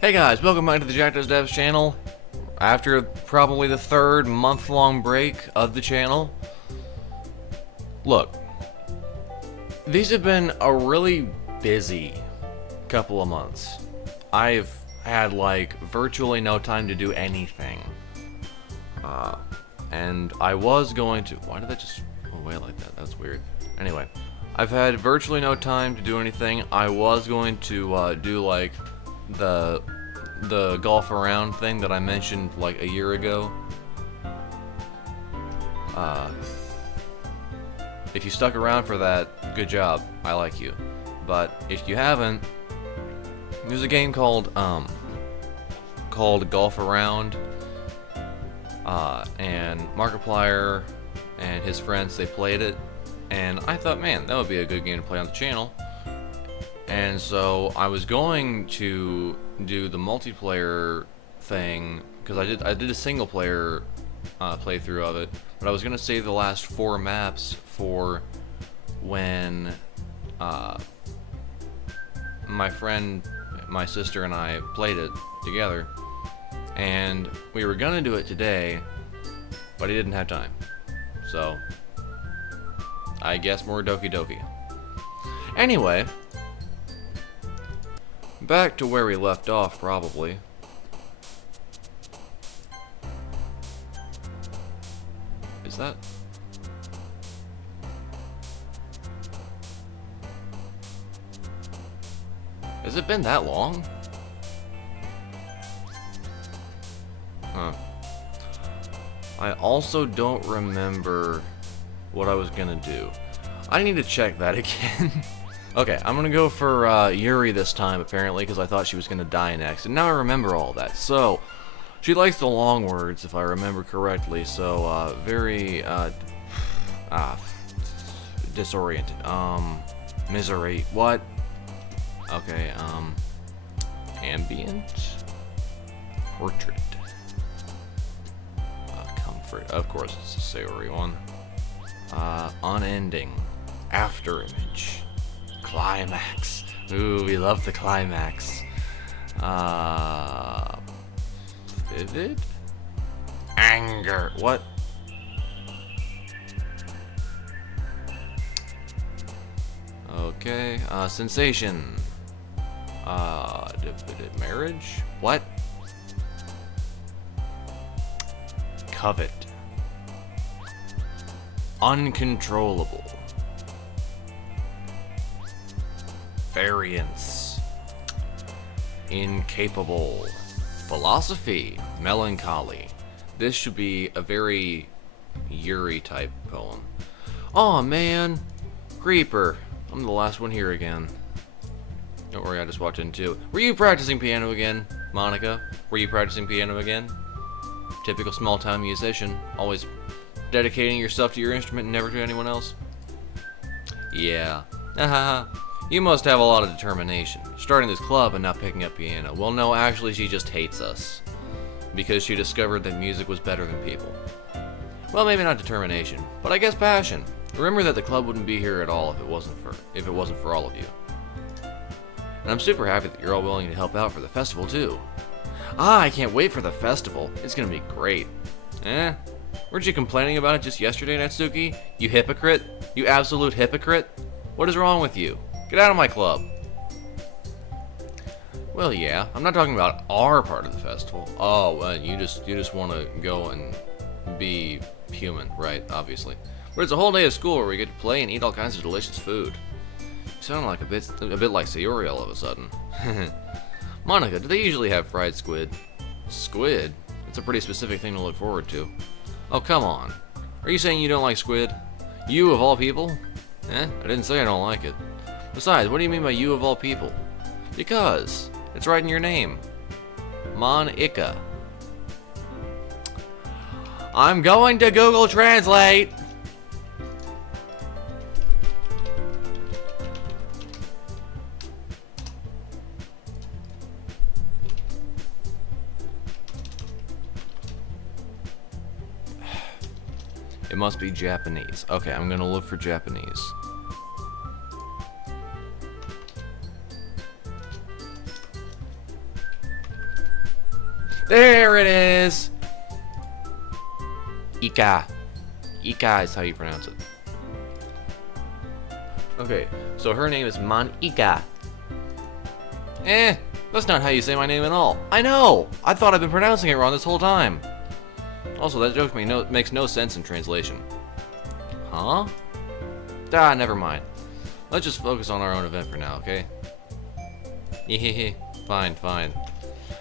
Hey guys, welcome back to the Jack Does Devs channel. After probably the third month-long break of the channel. Look, these have been a really busy couple of months. I've had like virtually no time to do anything. And I was going to... Why did that just go away like that? That's weird. Anyway, I've had virtually no time to do anything. I was going to do like the golf around thing that I mentioned like a year ago. If you stuck around for that, good job. I like you. But if you haven't, there's a game called Golf Around, and Markiplier and his friends, they played it, and I thought, man, that would be a good game to play on the channel. And so I was going to do the multiplayer thing, because I did a single player playthrough of it, but I was going to save the last 4 maps for when my friend, my sister, and I played it together. And we were going to do it today, but he didn't have time. So I guess more Doki Doki. Anyway, back to where we left off, probably. Is that... Has it been that long? Huh. I also don't remember what I was gonna do. I need to check that again. Okay, I'm gonna go for Yuri this time, apparently, because I thought she was gonna die next, and now I remember all that. So, she likes the long words, if I remember correctly, so, very, disoriented. Misery. What? Okay, ambient? Portrait. Comfort. Of course, it's a SAYORI one. Unending. After image. Climax. Ooh, we love the climax. Vivid? Anger. What? Okay. Sensation. Marriage? What? Covet. Uncontrollable. Variance. Incapable. Philosophy. Melancholy. This should be a very Yuri type poem. Aw, man. Creeper. I'm the last one here again. Don't worry, I just walked in too. Were you practicing piano again, Monica? Were you practicing piano again? Typical small-town musician. Always dedicating yourself to your instrument and never to anyone else. Yeah. Haha. You must have a lot of determination. Starting this club and not picking up piano. Well, no, actually, she just hates us. Because she discovered that music was better than people. Well, maybe not determination, but I guess passion. Remember that the club wouldn't be here at all if it wasn't for all of you. And I'm super happy that you're all willing to help out for the festival, too. Ah, I can't wait for the festival. It's gonna be great. Weren't you complaining about it just yesterday, Natsuki? You hypocrite? You absolute hypocrite? What is wrong with you? Get out of my club. Well, yeah, I'm not talking about our part of the festival. Oh, you just want to go and be human, right? Obviously. But it's a whole day of school where we get to play and eat all kinds of delicious food. You sound like a bit like Sayori all of a sudden. Monica, do they usually have fried squid? Squid? That's a pretty specific thing to look forward to. Oh, come on. Are you saying you don't like squid? You of all people? I didn't say I don't like it. Besides, what do you mean by you of all people? Because it's right in your name. Monica. I'm going to Google Translate. It must be Japanese. Okay, I'm gonna look for Japanese. There it is! Ika. Ika is how you pronounce it. Okay, so her name is Ika. That's not how you say my name at all. I know! I thought I've been pronouncing it wrong this whole time. Also, that joke makes no sense in translation. Huh? Ah, never mind. Let's just focus on our own event for now, okay? Hehehe. Fine, fine.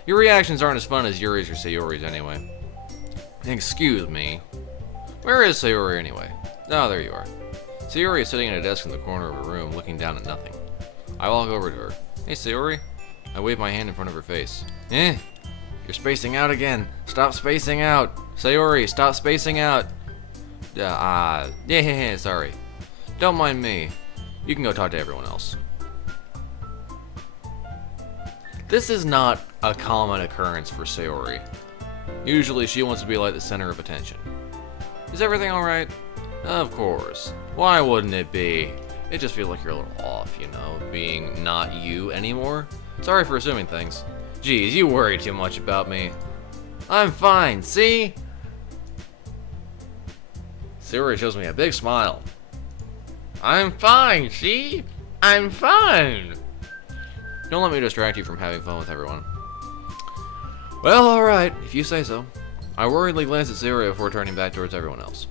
Your reactions aren't as fun as Yuri's or Sayori's anyway. Excuse me. Where is Sayori anyway? Oh, there you are. Sayori is sitting at a desk in the corner of her room, looking down at nothing. I walk over to her. Hey, Sayori. I wave my hand in front of her face. You're spacing out again. Stop spacing out. Sayori, stop spacing out. Sorry. Don't mind me. You can go talk to everyone else. This is not a common occurrence for Sayori. Usually she wants to be like the center of attention. Is everything alright? Of course. Why wouldn't it be? It just feels like you're a little off, you know, being not you anymore. Sorry for assuming things. Geez, you worry too much about me. I'm fine, see? Sayori shows me a big smile. I'm fine, see? I'm fine. Don't let me distract you from having fun with everyone. Well, alright, if you say so. I worriedly glance at Sayori before turning back towards everyone else.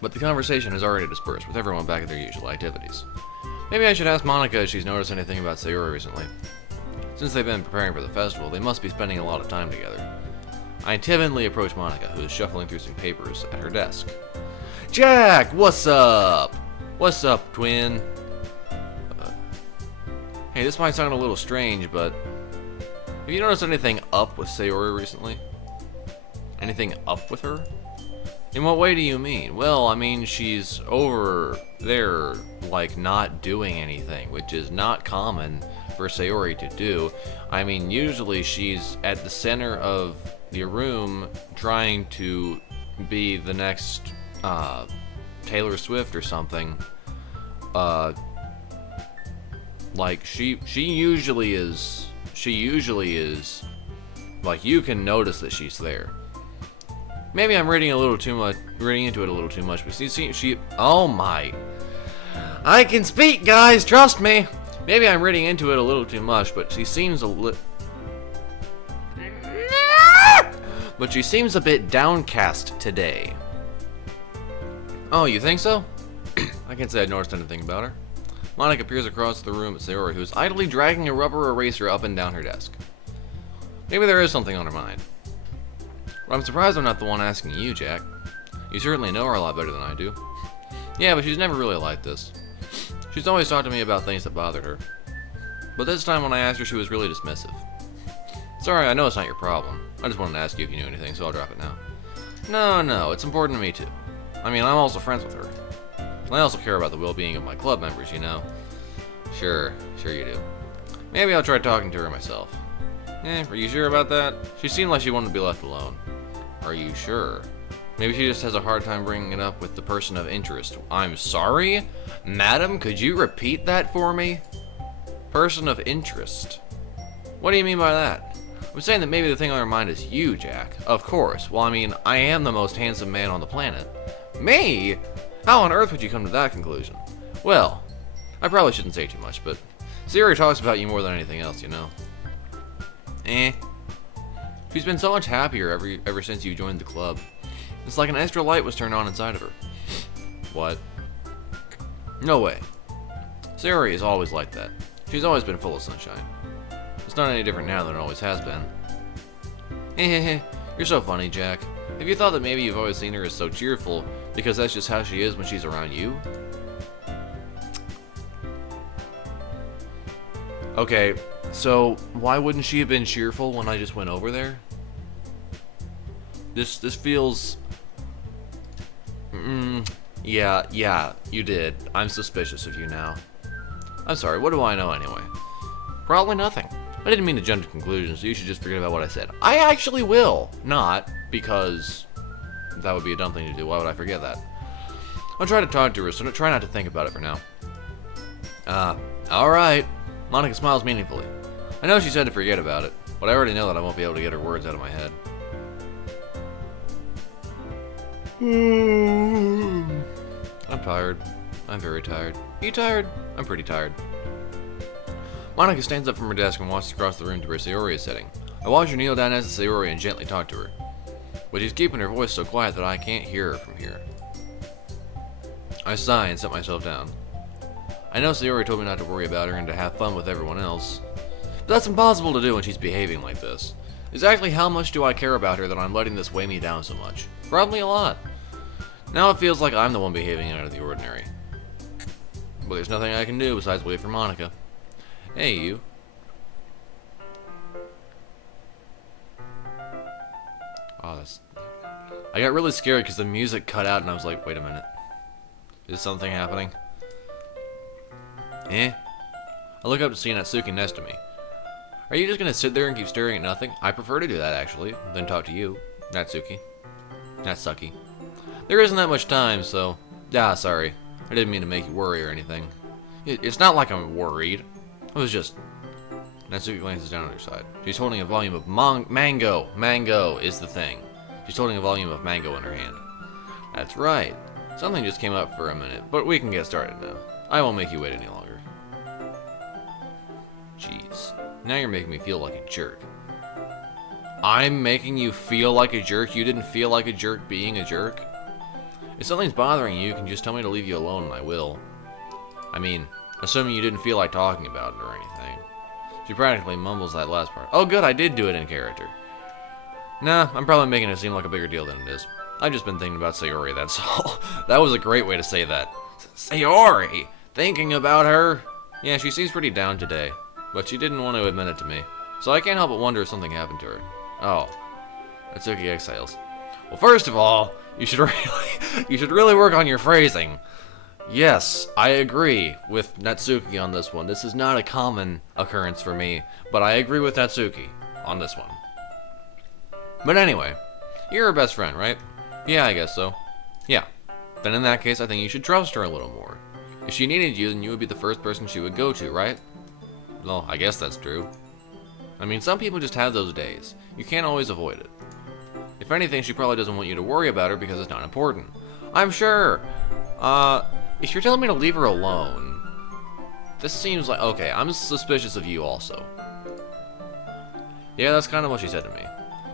But the conversation has already dispersed, with everyone back at their usual activities. Maybe I should ask Monica if she's noticed anything about Sayori recently. Since they've been preparing for the festival, they must be spending a lot of time together. I timidly approach Monica, who is shuffling through some papers at her desk. Jack, what's up? What's up, twin? Hey, this might sound a little strange, but have you noticed anything up with Sayori recently? Anything up with her? In what way do you mean? Well, I mean, she's over there, like, not doing anything, which is not common for Sayori to do. I mean, usually she's at the center of the room trying to be the next Taylor Swift or something. Like, she usually is, like, you can notice that she's there. Maybe I'm reading into it a little too much, but she, oh my. I can speak, guys, trust me. Maybe I'm reading into it a little too much, but she seems a bit downcast today. Oh, you think so? I can't say I noticed anything about her. Monica peers across the room at Sayori, who is idly dragging a rubber eraser up and down her desk. Maybe there is something on her mind. But I'm surprised I'm not the one asking you, Jack. You certainly know her a lot better than I do. Yeah, but she's never really like this. She's always talked to me about things that bothered her. But this time when I asked her, she was really dismissive. Sorry, I know it's not your problem. I just wanted to ask you if you knew anything, so I'll drop it now. No, it's important to me too. I mean, I'm also friends with her. I also care about the well-being of my club members, you know. Sure you do. Maybe I'll try talking to her myself. Are you sure about that? She seemed like she wanted to be left alone. Are you sure? Maybe she just has a hard time bringing it up with the person of interest. I'm sorry? Madam, could you repeat that for me? Person of interest. What do you mean by that? I'm saying that maybe the thing on her mind is you, Jack. Of course. Well, I mean, I am the most handsome man on the planet. Me? How on earth would you come to that conclusion? Well, I probably shouldn't say too much, but Sayori talks about you more than anything else, you know. She's been so much happier ever since you joined the club. It's like an extra light was turned on inside of her. What? No way. Sayori is always like that. She's always been full of sunshine. It's not any different now than it always has been. You're so funny, Jack. Have you thought that maybe you've always seen her as so cheerful because that's just how she is when she's around you? Okay, so why wouldn't she have been cheerful when I just went over there? This feels... Yeah, you did. I'm suspicious of you now. I'm sorry, what do I know anyway? Probably nothing. I didn't mean to jump to conclusions, so you should just forget about what I said. I actually will not, because that would be a dumb thing to do. Why would I forget that? I'll try to talk to her, so try not to think about it for now. Alright. Monica smiles meaningfully. I know she said to forget about it, But I already know that I won't be able to get her words out of my head. I'm tired. I'm very tired. Are you tired? I'm pretty tired. Monica stands up from her desk and walks across the room to where Sayori is sitting. I watch her kneel down next to Sayori and gently talk to her. But she's keeping her voice so quiet that I can't hear her from here. I sigh and set myself down. I know Sayori told me not to worry about her and to have fun with everyone else. But that's impossible to do when she's behaving like this. Exactly how much do I care about her that I'm letting this weigh me down so much? Probably a lot. Now it feels like I'm the one behaving out of the ordinary. But there's nothing I can do besides wait for Monica. Hey, you. Oh, that's... I got really scared because the music cut out and I was like, wait a minute. Is something happening? Eh? I look up to see Natsuki next to me. Are you just gonna sit there and keep staring at nothing? I prefer to do that, actually, than talk to you, Natsuki. Natsuki. There isn't that much time, so... Ah, sorry. I didn't mean to make you worry or anything. It's not like I'm worried. I was just... Natsuki glances down at her side. She's holding a volume of mango. Mango is the thing. She's holding a volume of mango in her hand. That's right. Something just came up for a minute, but we can get started now. I won't make you wait any longer. Jeez. Now you're making me feel like a jerk. I'm making you feel like a jerk? You didn't feel like a jerk being a jerk? If something's bothering you, you can just tell me to leave you alone and I will. I mean, assuming you didn't feel like talking about it or anything. She practically mumbles that last part. Oh good, I did do it in character. Nah, I'm probably making it seem like a bigger deal than it is. I've just been thinking about Sayori, that's all. That was a great way to say that. Sayori! Thinking about her? Yeah, she seems pretty down today. But she didn't want to admit it to me. So I can't help but wonder if something happened to her. Oh. Natsuki exhales. Well, first of all, you should really work on your phrasing. Yes, I agree with Natsuki on this one. This is not a common occurrence for me, but I agree with Natsuki on this one. But anyway, you're her best friend, right? Yeah, I guess so. Yeah. Then in that case, I think you should trust her a little more. If she needed you, then you would be the first person she would go to, right? Well, I guess that's true. I mean, some people just have those days. You can't always avoid it. If anything, she probably doesn't want you to worry about her because it's not important. I'm sure. If you're telling me to leave her alone, this seems like... Okay, I'm suspicious of you also. Yeah, that's kind of what she said to me.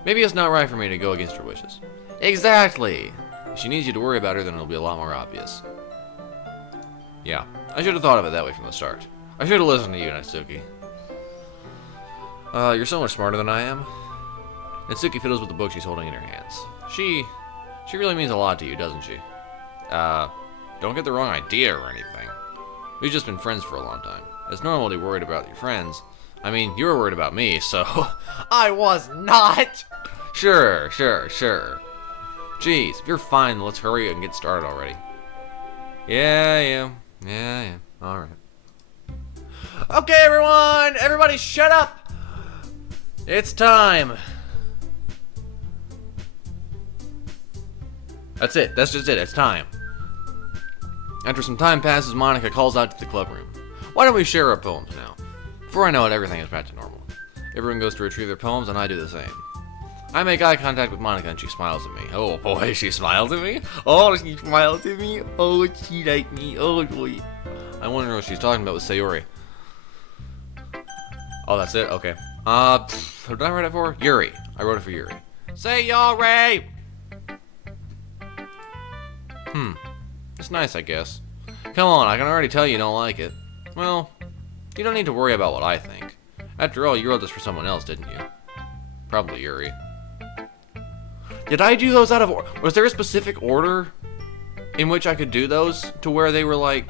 Maybe it's not right for me to go against her wishes. Exactly! If she needs you to worry about her, then it'll be a lot more obvious. Yeah, I should have thought of it that way from the start. I should have listened to you, Natsuki. You're so much smarter than I am. Natsuki fiddles with the book she's holding in her hands. She really means a lot to you, doesn't she? Don't get the wrong idea or anything. We've just been friends for a long time. It's normal to be worried about your friends. I mean, you were worried about me, so... I was not! Sure. Jeez, if you're fine, let's hurry and get started already. Yeah. Alright. Okay, everyone! Everybody shut up! It's time. That's it. That's just it. It's time. After some time passes, Monica calls out to the club room. Why don't we share our poems now? Before I know it, everything is back to normal. Everyone goes to retrieve their poems, and I do the same. I make eye contact with Monica, and she smiles at me. Oh boy, she smiles at me? Oh, she smiles at me? Oh, she like me? Oh boy. I wonder what she's talking about with Sayori. Oh, that's it? Okay. Who did I write it for? Yuri. I wrote it for Yuri. Sayori! It's nice, I guess. Come on, I can already tell you don't like it. Well, you don't need to worry about what I think. After all, you wrote this for someone else, didn't you? Probably Yuri. Did I do those out of order? Was there a specific order in which I could do those to where they were like...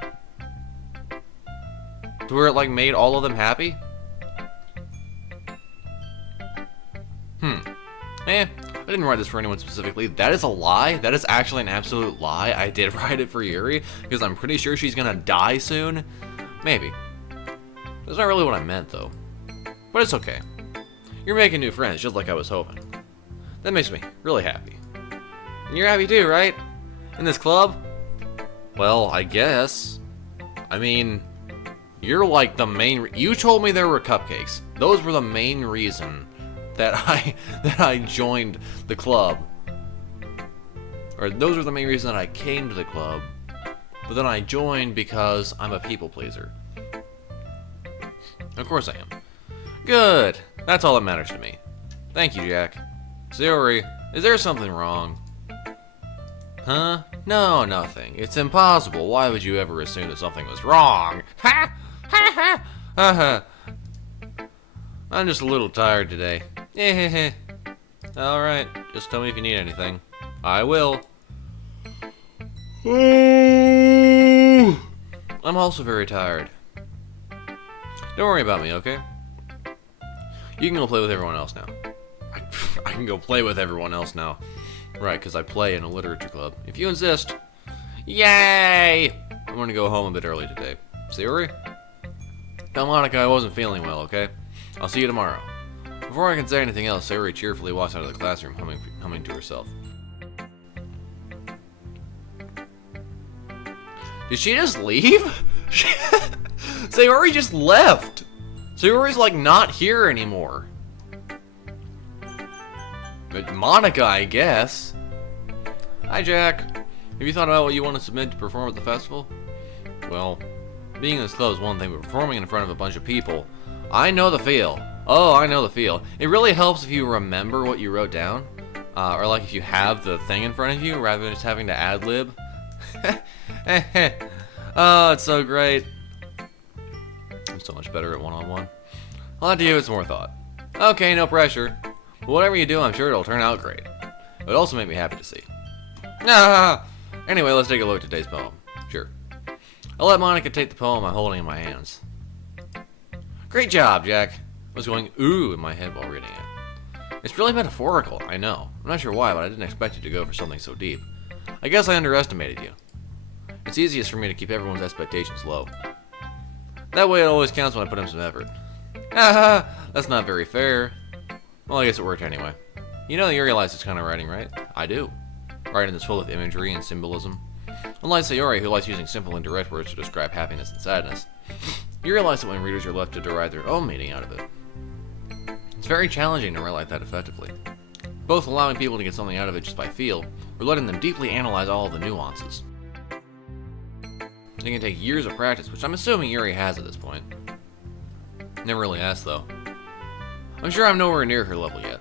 to where it like made all of them happy? I didn't write this for anyone specifically. That is a lie. That is actually an absolute lie. I did write it for Yuri because I'm pretty sure she's gonna die soon. Maybe. That's not really what I meant though. But it's okay. You're making new friends just like I was hoping. That makes me really happy. And you're happy too, right? In this club? Well, I guess. I mean, you're like the main... You told me there were cupcakes. Those were the main reason that I joined the club. Or those are the main reasons that I came to the club. But then I joined because I'm a people pleaser. Of course I am. Good. That's all that matters to me. Thank you, Jack. Sayori, is there something wrong? Huh? No, nothing. It's impossible. Why would you ever assume that something was wrong? Ha! Ha ha! Ha ha! I'm just a little tired today. Alright, just tell me if you need anything. I will. I'm also very tired. Don't worry about me, okay? You can go play with everyone else now. I can go play with everyone else now. Right, because I play in a literature club. If you insist. Yay! I'm going to go home a bit early today. Sayori? Tell Monica I wasn't feeling well, okay? I'll see you tomorrow. Before I can say anything else, Sayori cheerfully walks out of the classroom, humming to herself. Did she just leave? Sayori just left. Sayori's like not here anymore. But Monica, I guess. Hi, Jack. Have you thought about what you want to submit to perform at the festival? Well, being in this club is one thing, but performing in front of a bunch of people, I know the feel. Oh, I know the feel. It really helps if you remember what you wrote down. Or like if you have the thing in front of you rather than just having to ad-lib. Oh, it's so great. I'm so much better at one-on-one. I'll have to give it some more thought. Okay, no pressure. But whatever you do, I'm sure it'll turn out great. It would also make me happy to see. Anyway, let's take a look at today's poem. Sure. I'll let Monica take the poem I'm holding in my hands. Great job, Jack. I was going ooh in my head while reading it. It's really metaphorical, I know. I'm not sure why, but I didn't expect you to go for something so deep. I guess I underestimated you. It's easiest for me to keep everyone's expectations low. That way it always counts when I put in some effort. That's not very fair. Well, I guess it worked anyway. You know you realize this kind of writing, right? I do. Writing that's full of imagery and symbolism. Unlike Sayori, who likes using simple and direct words to describe happiness and sadness, you realize that when readers are left to derive their own meaning out of it. It's very challenging to write like that effectively. Both allowing people to get something out of it just by feel, or letting them deeply analyze all of the nuances. It can take years of practice, which I'm assuming Yuri has at this point. Never really asked, though. I'm sure I'm nowhere near her level yet.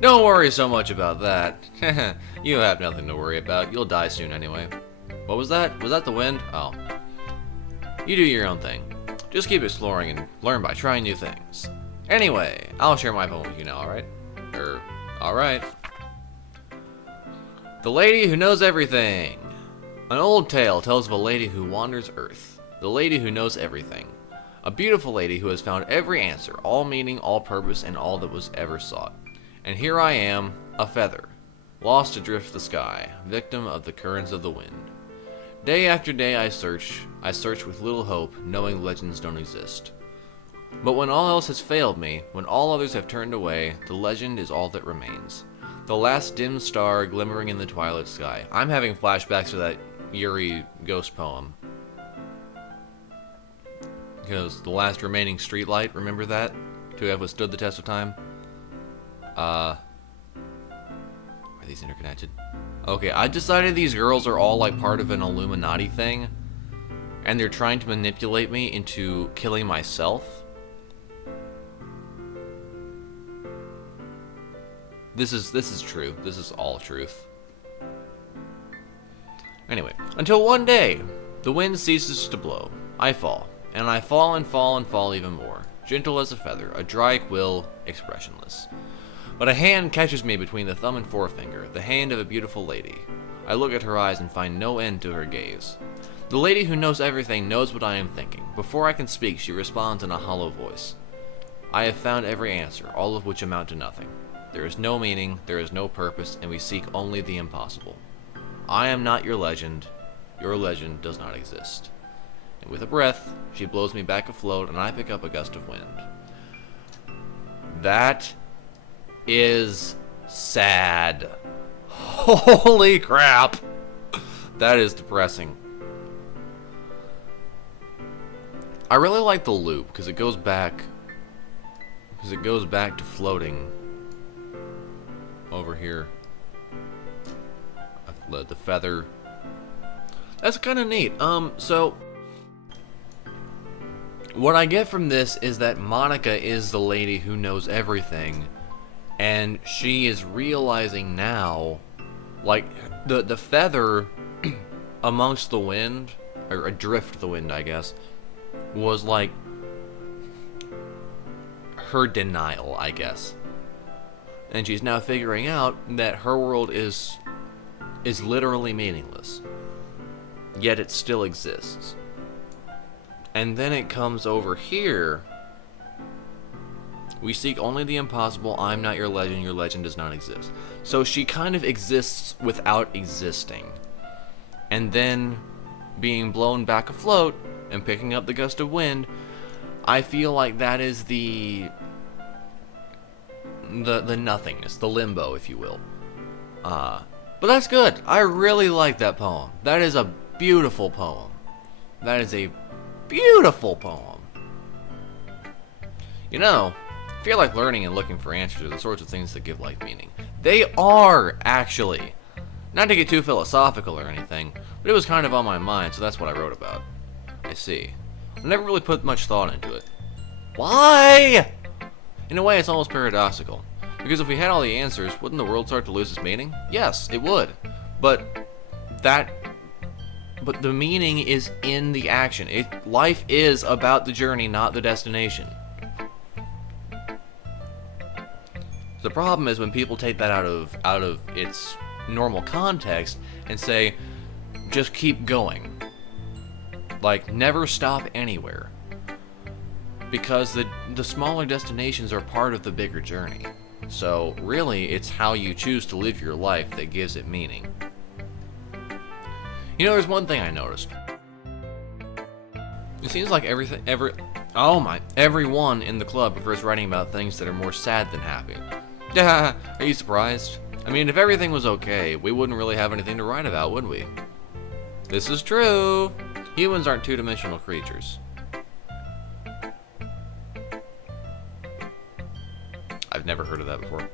Don't worry so much about that. You have nothing to worry about. You'll die soon anyway. What was that? Was that the wind? Oh. You do your own thing. Just keep exploring and learn by trying new things. Anyway, I'll share my poem with you now, alright? Alright. The Lady Who Knows Everything. An old tale tells of a lady who wanders Earth. The lady who knows everything. A beautiful lady who has found every answer, all meaning, all purpose, and all that was ever sought. And here I am, a feather, lost adrift the sky, victim of the currents of the wind. Day after day I search with little hope, knowing legends don't exist. But when all else has failed me, when all others have turned away, the legend is all that remains. The last dim star glimmering in the twilight sky. I'm having flashbacks to that Yuri ghost poem. Because the last remaining streetlight, remember that? To have withstood the test of time? Are these interconnected? Okay, I decided these girls are all like part of an Illuminati thing. And they're trying to manipulate me into killing myself. This is true. This is all truth. Anyway, until one day, the wind ceases to blow. I fall. And I fall and fall and fall even more. Gentle as a feather, a dry quill, expressionless. But a hand catches me between the thumb and forefinger, the hand of a beautiful lady. I look at her eyes and find no end to her gaze. The lady who knows everything knows what I am thinking. Before I can speak, she responds in a hollow voice. I have found every answer, all of which amount to nothing. There is no meaning, there is no purpose, and we seek only the impossible. I am not your legend does not exist. And with a breath, she blows me back afloat, and I pick up a gust of wind. That is sad. Holy crap! That is depressing. I really like the loop, because it goes back to floating over here. The feather. That's kind of neat. So what I get from this is that Monica is the lady who knows everything, and she is realizing now, like, the feather amongst the wind, or adrift the wind, I guess, was like her denial, I guess. And she's now figuring out that her world is literally meaningless, yet it still exists. And then it comes over here. We seek only the impossible. I'm not your legend does not exist. So she kind of exists without existing. And then being blown back afloat and picking up the gust of wind, I feel like that is the nothingness, the limbo, if you will. But that's good. I really like that poem. That is a beautiful poem. That is a beautiful poem. You know, I feel like learning and looking for answers are the sorts of things that give life meaning. They are, actually. Not to get too philosophical or anything, but it was kind of on my mind, so that's what I wrote about. I see. I never really put much thought into it. Why? In a way, it's almost paradoxical. Because if we had all the answers, wouldn't the world start to lose its meaning? Yes, it would. But the meaning is in the action. Life is about the journey, not the destination. The problem is when people take that out of its normal context and say, just keep going. Like, never stop anywhere. Because the smaller destinations are part of the bigger journey. So, really, it's how you choose to live your life that gives it meaning. You know, there's one thing I noticed. It seems like everyone in the club prefers writing about things that are more sad than happy. Are you surprised? I mean, if everything was okay, we wouldn't really have anything to write about, would we? This is true. Humans aren't two-dimensional creatures. I've never heard of that before.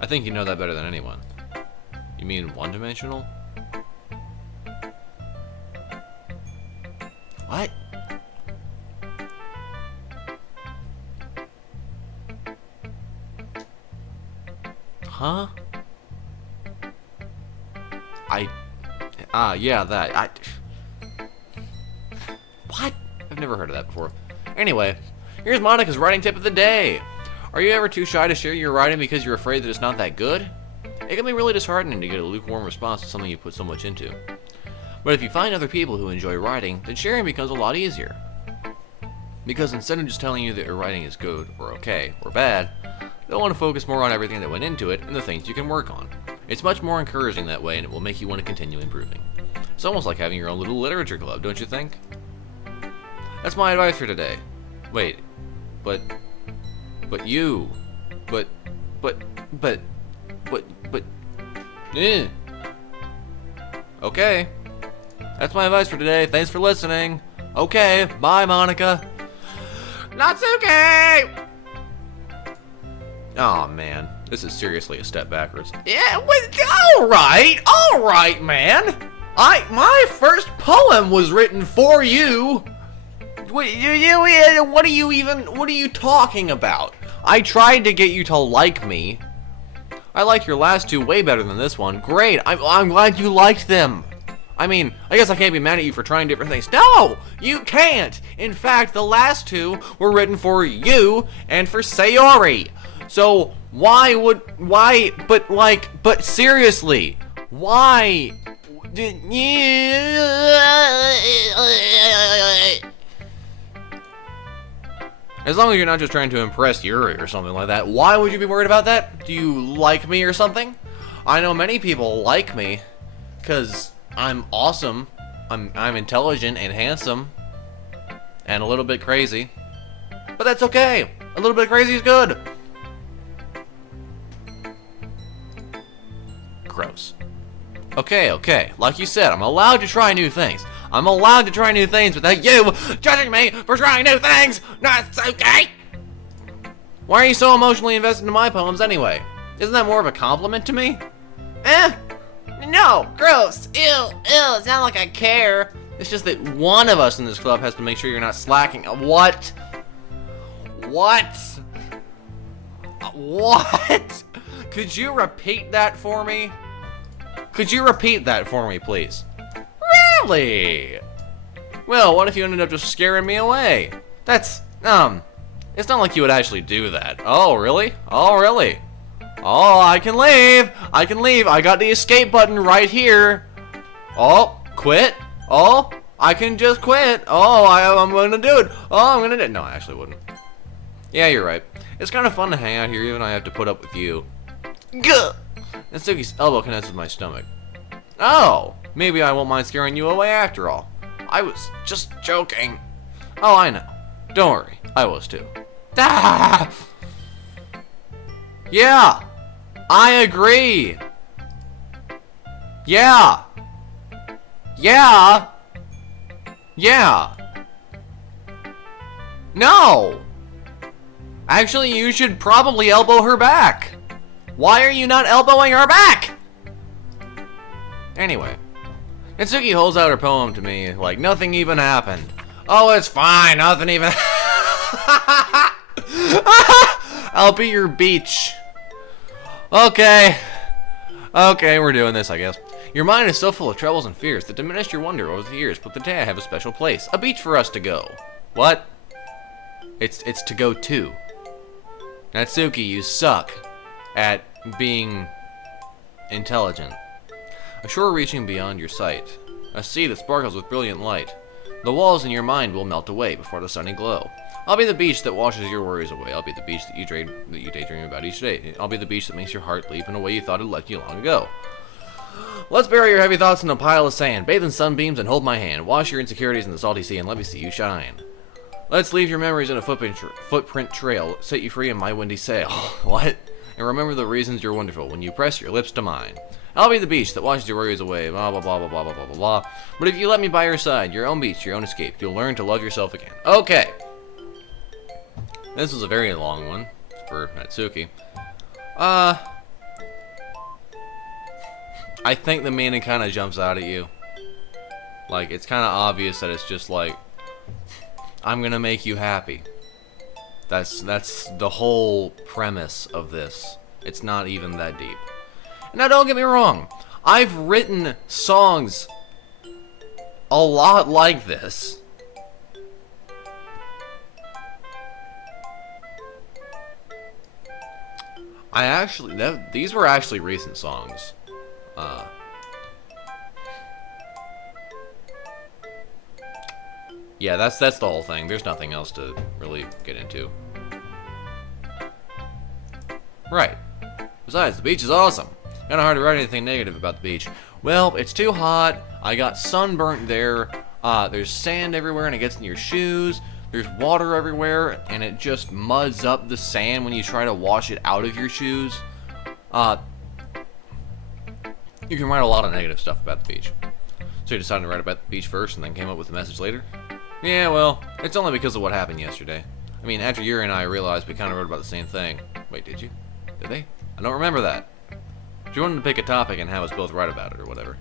I think you know that better than anyone. You mean one-dimensional? What? Huh? Yeah, that. What? I've never heard of that before. Anyway, here's Monica's writing tip of the day. Are you ever too shy to share your writing because you're afraid that it's not that good? It can be really disheartening to get a lukewarm response to something you put so much into. But if you find other people who enjoy writing, then sharing becomes a lot easier. Because instead of just telling you that your writing is good, or okay, or bad, they'll want to focus more on everything that went into it and the things you can work on. It's much more encouraging that way, and it will make you want to continue improving. It's almost like having your own little literature club, don't you think? That's my advice for today. Wait, but okay. That's my advice for today. Thanks for listening. Okay, bye, Monica. Natsuki! Oh man, this is seriously a step backwards. Yeah, all right, man. My first poem was written for you. What are you talking about? I tried to get you to like me. I like your last two way better than this one. Great, I'm glad you liked them. I mean, I guess I can't be mad at you for trying different things. No, you can't. In fact, the last two were written for you and for Sayori. So but seriously, why? As long as you're not just trying to impress Yuri or something like that, why would you be worried about that? Do you like me or something? I know many people like me, because I'm awesome, I'm intelligent and handsome, and a little bit crazy. But that's okay, a little bit crazy is good. Gross. Okay, like you said, I'm allowed to try new things. I'm allowed to try new things without you judging me for trying new things. That's okay. Why are you so emotionally invested in my poems anyway? Isn't that more of a compliment to me? No, gross, ew, it's not like I care. It's just that one of us in this club has to make sure you're not slacking. What? What? What? Could you repeat that for me? Could you repeat that for me, please? Really? Well, what if you ended up just scaring me away? That's, it's not like you would actually do that. Oh, really? Oh, really? Oh, I can leave. I can leave. I got the escape button right here. Oh, quit. Oh, I can just quit. Oh, I'm gonna do it. Oh, I'm gonna do it. No, I actually wouldn't. Yeah, you're right. It's kind of fun to hang out here, even though I have to put up with you. Gah! And Suki's elbow connects with my stomach. Oh, maybe I won't mind scaring you away after all. I was just joking. Oh, I know. Don't worry. I was too. Ah! Yeah! I agree! Yeah! Yeah! Yeah! No! Actually, you should probably elbow her back. Why are you not elbowing her back? Anyway, Natsuki holds out her poem to me like nothing even happened. Oh, it's fine, nothing even I'll be your beach. Okay, we're doing this, I guess. Your mind is so full of troubles and fears that diminished your wonder over the years, but today I have a special place, a beach for us to go. What? It's to go to. Natsuki, you suck at being intelligent. A shore reaching beyond your sight. A sea that sparkles with brilliant light. The walls in your mind will melt away before the sunny glow. I'll be the beach that washes your worries away. I'll be the beach that you daydream about each day. I'll be the beach that makes your heart leap in a way you thought had left you long ago. Let's bury your heavy thoughts in a pile of sand. Bathe in sunbeams and hold my hand. Wash your insecurities in the salty sea and let me see you shine. Let's leave your memories in a footprint trail. Set you free in my windy sail. What? And remember the reasons you're wonderful when you press your lips to mine. I'll be the beach that washes your worries away, blah, blah, blah, blah, blah, blah, blah, blah, blah. But if you let me by your side, your own beach, your own escape, you'll learn to love yourself again. Okay. This was a very long one for Natsuki. I think the meaning kind of jumps out at you. Like, it's kind of obvious that it's just like, I'm gonna make you happy. That's the whole premise of this. It's not even that deep. Now, don't get me wrong. I've written songs a lot like this. These were actually recent songs. Yeah, that's the whole thing. There's nothing else to really get into. Right. Besides, the beach is awesome. Kinda hard to write anything negative about the beach. Well, it's too hot. I got sunburnt there. There's sand everywhere and it gets in your shoes. There's water everywhere and it just muds up the sand when you try to wash it out of your shoes. You can write a lot of negative stuff about the beach. So you decided to write about the beach first and then came up with a message later? Yeah, well, it's only because of what happened yesterday. I mean, after Yuri and I realized we kind of wrote about the same thing. Wait, did you? Did they? I don't remember that. You wanted to pick a topic and have us both write about it or whatever.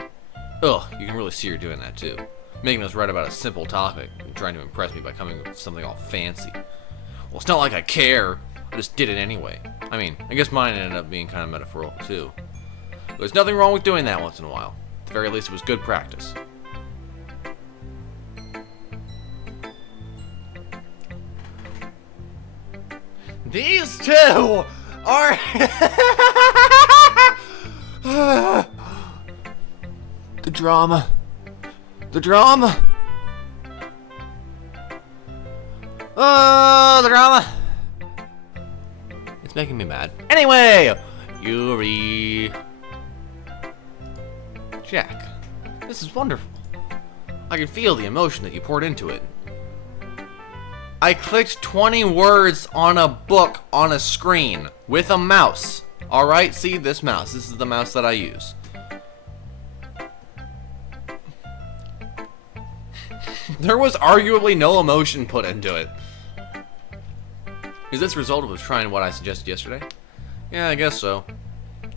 Ugh, you can really see you're doing that too. Making us write about a simple topic and trying to impress me by coming up with something all fancy. Well, it's not like I care. I just did it anyway. I mean, I guess mine ended up being kind of metaphorical too. But there's nothing wrong with doing that once in a while. At the very least, it was good practice. These two are... The drama. The drama. Oh, the drama. It's making me mad. Anyway, Yuri. Jack, this is wonderful. I can feel the emotion that you poured into it. I clicked 20 words on a book on a screen with a mouse. Alright, see this mouse. This is the mouse that I use. There was arguably no emotion put into it. Is this a result of trying what I suggested yesterday? Yeah, I guess so.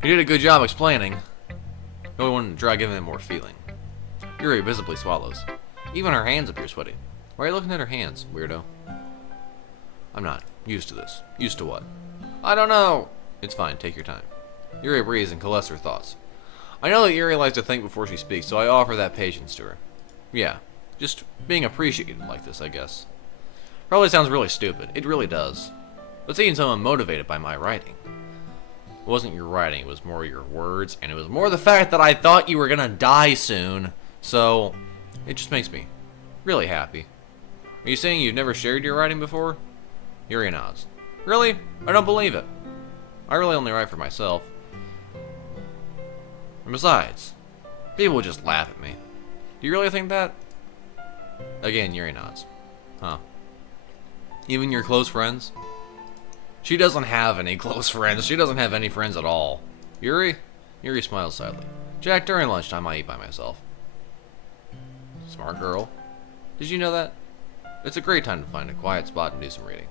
You did a good job explaining. No one wouldn't try giving it more feeling. Yuri visibly swallows. Even her hands appear sweaty. Why are you looking at her hands, weirdo? I'm not used to this. Used to what? I don't know. It's fine, take your time. Yuri breathes and collects her thoughts. I know that Yuri likes to think before she speaks, so I offer that patience to her. Yeah, just being appreciated like this, I guess. Probably sounds really stupid. It really does. But seeing someone motivated by my writing. It wasn't your writing, it was more your words, and it was more the fact that I thought you were gonna die soon. So, it just makes me really happy. Are you saying you've never shared your writing before? Yuri nods. Really? I don't believe it. I really only write for myself. And besides, people would just laugh at me. Do you really think that? Again, Yuri nods. Huh. Even your close friends? She doesn't have any close friends. She doesn't have any friends at all. Yuri? Yuri smiles sadly. Jack, during lunchtime I eat by myself. Smart girl. Did you know that? It's a great time to find a quiet spot and do some reading.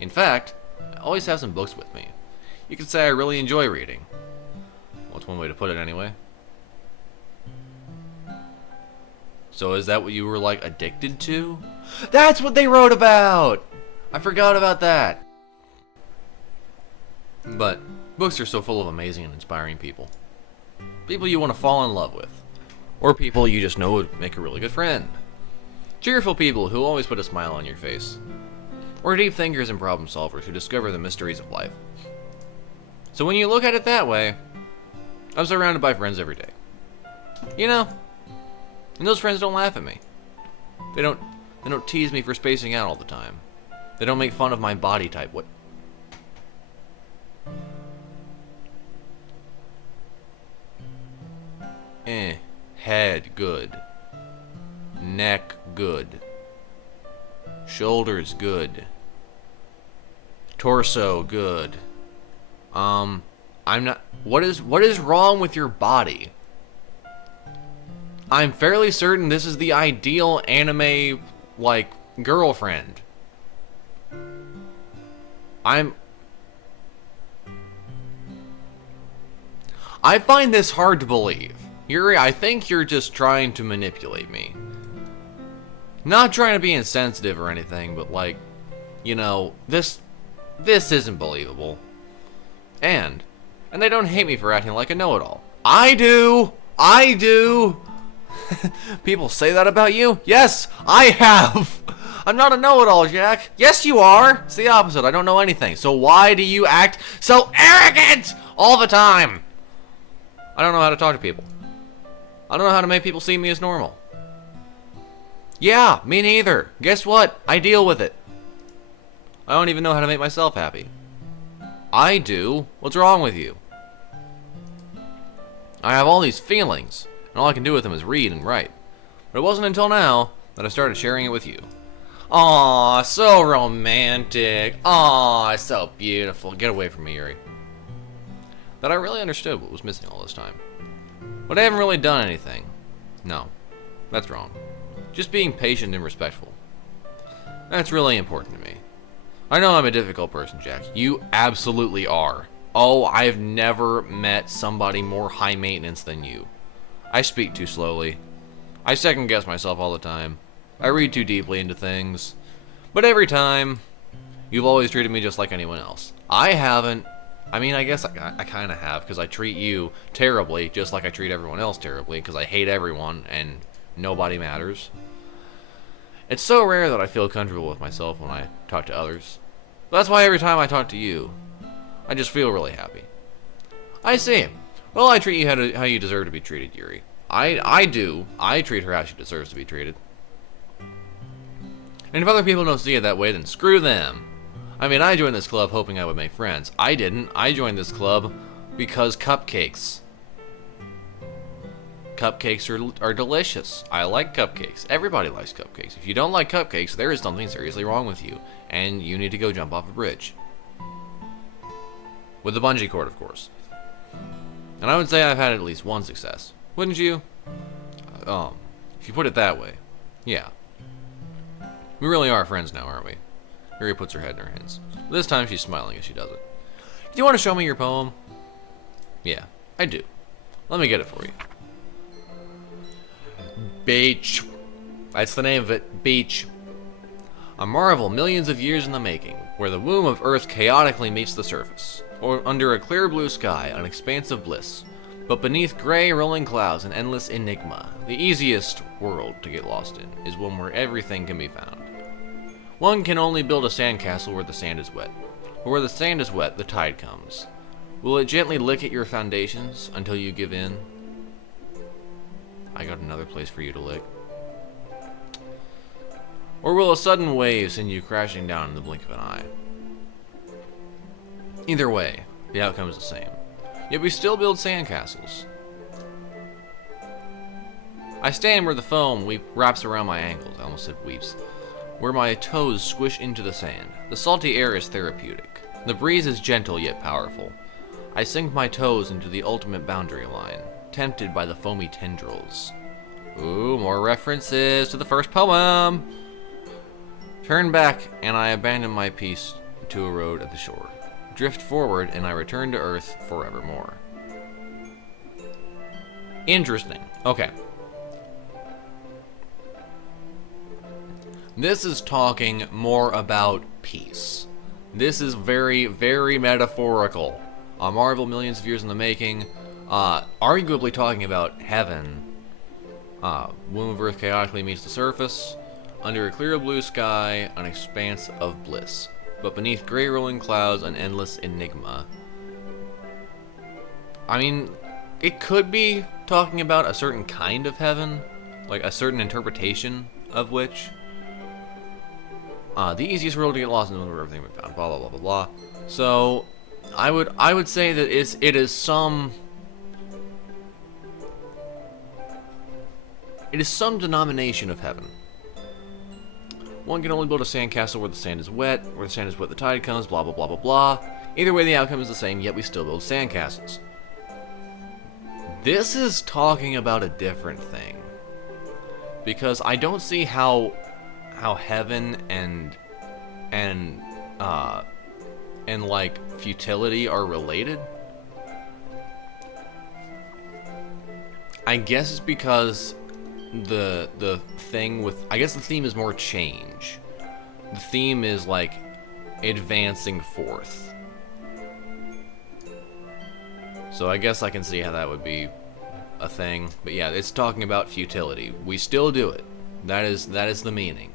In fact, I always have some books with me. You could say I really enjoy reading. What's one way to put it anyway? So is that what you were like addicted to? That's what they wrote about! I forgot about that. But books are so full of amazing and inspiring people. People you want to fall in love with. Or people you just know would make a really good friend. Cheerful people who always put a smile on your face. Or deep thinkers and problem solvers who discover the mysteries of life. So when you look at it that way, I'm surrounded by friends every day. You know, and those friends don't laugh at me. They don't tease me for spacing out all the time. They don't make fun of my body type. What? Head, good. Neck, good. Shoulders, good. Torso, good. I'm not... What is wrong with your body? I'm fairly certain this is the ideal anime, like, girlfriend. I find this hard to believe. Yuri, I think you're just trying to manipulate me. Not trying to be insensitive or anything, but like, you know, this isn't believable. And they don't hate me for acting like a know-it-all. I do! People say that about you? Yes, I have! I'm not a know-it-all, Jack. Yes, you are! It's the opposite. I don't know anything. So why do you act so arrogant all the time? I don't know how to talk to people. I don't know how to make people see me as normal. Yeah, me neither. Guess what? I deal with it. I don't even know how to make myself happy. I do. What's wrong with you? I have all these feelings, and all I can do with them is read and write. But it wasn't until now that I started sharing it with you. Aw, so romantic. Aw, so beautiful. Get away from me, Yuri. That I really understood what was missing all this time. But I haven't really done anything. No, that's wrong. Just being patient and respectful. That's really important to me. I know I'm a difficult person, Jack. You absolutely are. Oh, I've never met somebody more high maintenance than you. I speak too slowly. I second guess myself all the time. I read too deeply into things. But every time, you've always treated me just like anyone else. I haven't. I mean, I guess I kind of have, because I treat you terribly, just like I treat everyone else terribly, because I hate everyone, and nobody matters. It's so rare that I feel comfortable with myself when I talk to others. That's why every time I talk to you, I just feel really happy. I see. Well, I treat you how you deserve to be treated, Yuri. I do. I treat her how she deserves to be treated. And if other people don't see it that way, then screw them. I mean, I joined this club hoping I would make friends. I didn't. I joined this club because cupcakes. Cupcakes are delicious. I like cupcakes. Everybody likes cupcakes. If you don't like cupcakes, there is something seriously wrong with you, and you need to go jump off a bridge. With the bungee cord, of course. And I would say I've had at least one success. Wouldn't you? If you put it that way. Yeah. We really are friends now, aren't we? Yuri puts her head in her hands. This time she's smiling as she does it. Do you want to show me your poem? Yeah, I do. Let me get it for you. Beach. That's the name of it. Beach. A marvel millions of years in the making, where the womb of Earth chaotically meets the surface, or under a clear blue sky, an expanse of bliss. But beneath gray rolling clouds, an endless enigma. The easiest world to get lost in is one where everything can be found. One can only build a sandcastle where the sand is wet. But where the sand is wet, the tide comes. Will it gently lick at your foundations until you give in? I got another place for you to lick. Or will a sudden wave send you crashing down in the blink of an eye? Either way, the outcome is the same. Yet we still build sandcastles. I stand where the foam wraps around my ankles, I almost said weeps, where my toes squish into the sand. The salty air is therapeutic. The breeze is gentle yet powerful. I sink my toes into the ultimate boundary line, tempted by the foamy tendrils. Ooh, more references to the first poem! Turn back, and I abandon my piece to a road at the shore. Drift forward, and I return to Earth forevermore. Interesting. Okay. This is talking more about peace. This is very, very metaphorical. A marvel millions of years in the making. Arguably talking about heaven. Womb of Earth chaotically meets the surface. Under a clear blue sky, an expanse of bliss. But beneath gray rolling clouds, an endless enigma. I mean, it could be talking about a certain kind of heaven, like a certain interpretation of which. The easiest world to get lost in is where everything we found. Blah blah blah blah blah. So, I would say that it is some denomination of heaven. One can only build a sandcastle where the sand is wet, the tide comes, blah blah blah blah blah. Either way, the outcome is the same, yet we still build sandcastles. This is talking about a different thing. Because I don't see how heaven and like futility are related. I guess it's because the thing with, I guess the theme is more change. The theme is like advancing forth. So I guess I can see how that would be a thing. But yeah, it's talking about futility. We still do it. That is the meaning.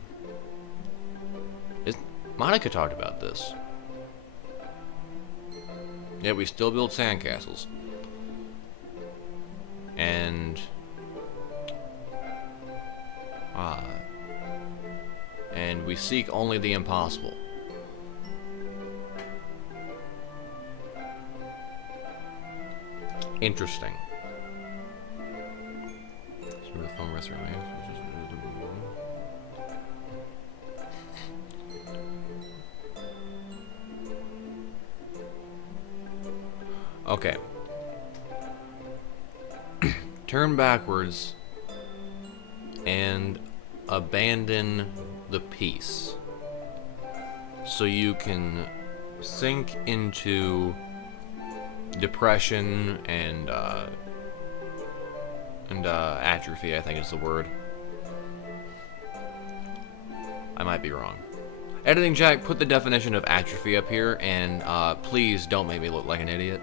Monica talked about this. Yeah, we still build sandcastles. And we seek only the impossible. Interesting. Okay. Turn backwards and abandon the peace so you can sink into depression and atrophy, I think is the word. I might be wrong. Editing Jack, put the definition of atrophy up here, and please don't make me look like an idiot.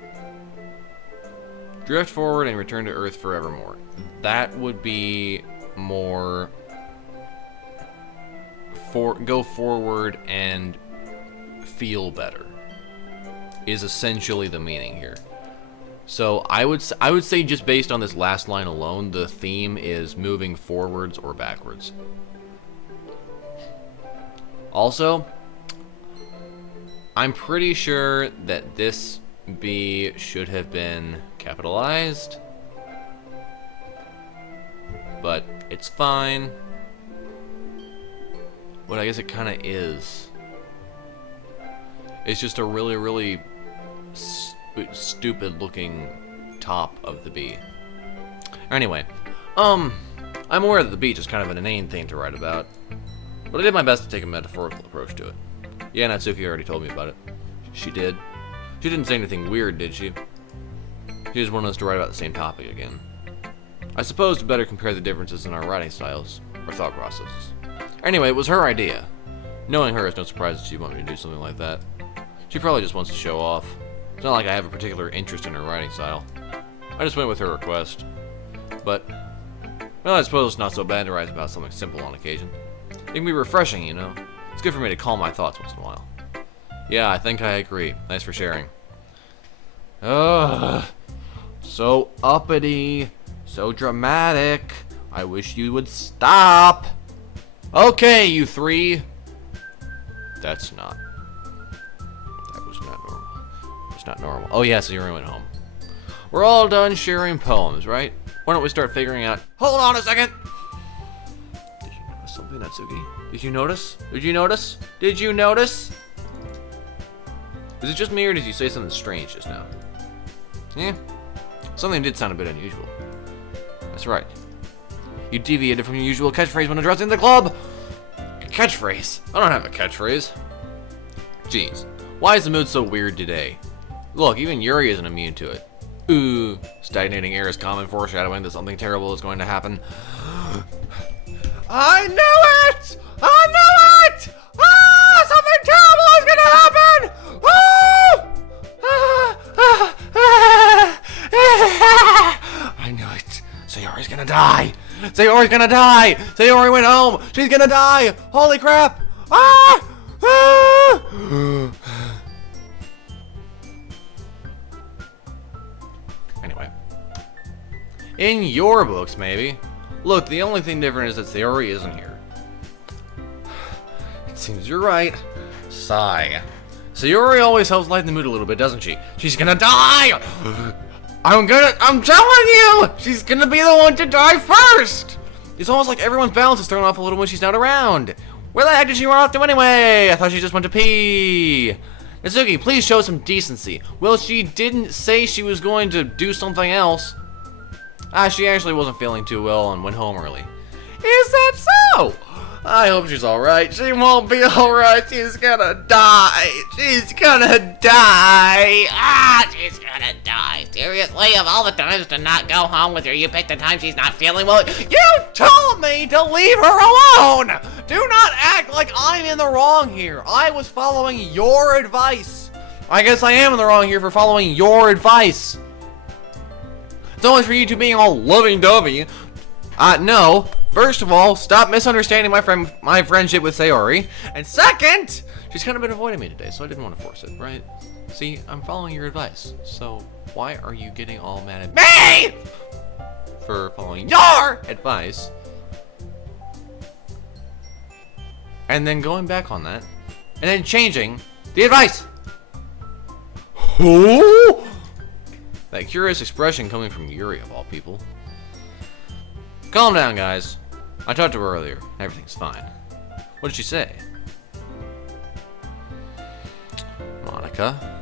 Drift forward and return to Earth forevermore. That would be more go forward and feel better is essentially the meaning here. So I would say just based on this last line alone, the theme is moving forwards or backwards. Also, I'm pretty sure that this B should have been capitalized, but it's fine. But I guess it kind of is. It's just a really, really stupid looking top of the B. Anyway, I'm aware that the beach is kind of an inane thing to write about, but I did my best to take a metaphorical approach to it. Yeah, Natsuki already told me about it. She did. She didn't say anything weird, did she? She just wanted us to write about the same topic again. I suppose to better compare the differences in our writing styles, or thought processes. Anyway, it was her idea. Knowing her, it's no surprise that she wanted me to do something like that. She probably just wants to show off. It's not like I have a particular interest in her writing style. I just went with her request. But, well, I suppose it's not so bad to write about something simple on occasion. It can be refreshing, you know. It's good for me to calm my thoughts once in a while. Yeah, I think I agree. Thanks for sharing. Ugh. So uppity. So dramatic. I wish you would stop. Okay, you three. That was not normal. It's not normal. Oh yeah, Sayori went home. We're all done sharing poems, right? Why don't we start figuring out... Hold on a second! Did you notice something, Natsuki? Did you notice? Did you notice? Did you notice? Is it just me or did you say something strange just now? Yeah. Something did sound a bit unusual. That's right. You deviated from your usual catchphrase when addressing the club! Catchphrase? I don't have a catchphrase. Jeez. Why is the mood so weird today? Look, even Yuri isn't immune to it. Ooh, stagnating air is common, foreshadowing that something terrible is going to happen. I knew it! I knew it! Ah, something terrible is gonna happen! I knew it. Sayori's gonna die. Sayori's gonna die. Sayori went home. She's gonna die. Holy crap! Ah! Ah! Anyway. In your books, maybe. Look, the only thing different is that Sayori isn't here. It seems you're right. Sigh. Sayori always helps lighten the mood a little bit, doesn't she? She's gonna die! I'm telling you! She's gonna be the one to die first! It's almost like everyone's balance is thrown off a little when she's not around. Where the heck did she run off to anyway? I thought she just went to pee. Natsuki, please show some decency. Well, she didn't say she was going to do something else. She actually wasn't feeling too well and went home early. Is that so? I hope she's alright. She won't be alright. She's gonna die. She's gonna die. She's gonna die. Seriously, of all the times to not go home with her, you picked the time she's not feeling well. You told me to leave her alone. Do not act like I'm in the wrong here. I was following your advice. I guess I am in the wrong here for following your advice. It's always for you two being all loving-dovey. No. First of all, stop misunderstanding my friendship with Sayori. And second, she's kind of been avoiding me today, so I didn't want to force it, right? See, I'm following your advice. So why are you getting all mad at me for following your advice? And then going back on that, and then changing the advice. Who? That curious expression coming from Yuri of all people. Calm down, guys. I talked to her earlier. Everything's fine. What did she say? Monica?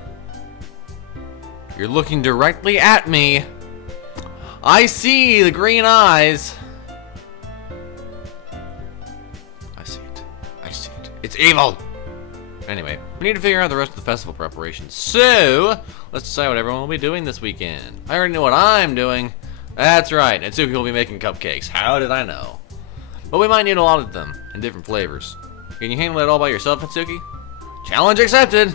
You're looking directly at me. I see the green eyes. I see it. I see it. It's evil! Anyway, we need to figure out the rest of the festival preparations. So, let's decide what everyone will be doing this weekend. I already know what I'm doing. That's right, Natsuki will be making cupcakes. How did I know? But we might need a lot of them, in different flavors. Can you handle it all by yourself, Natsuki? Challenge accepted!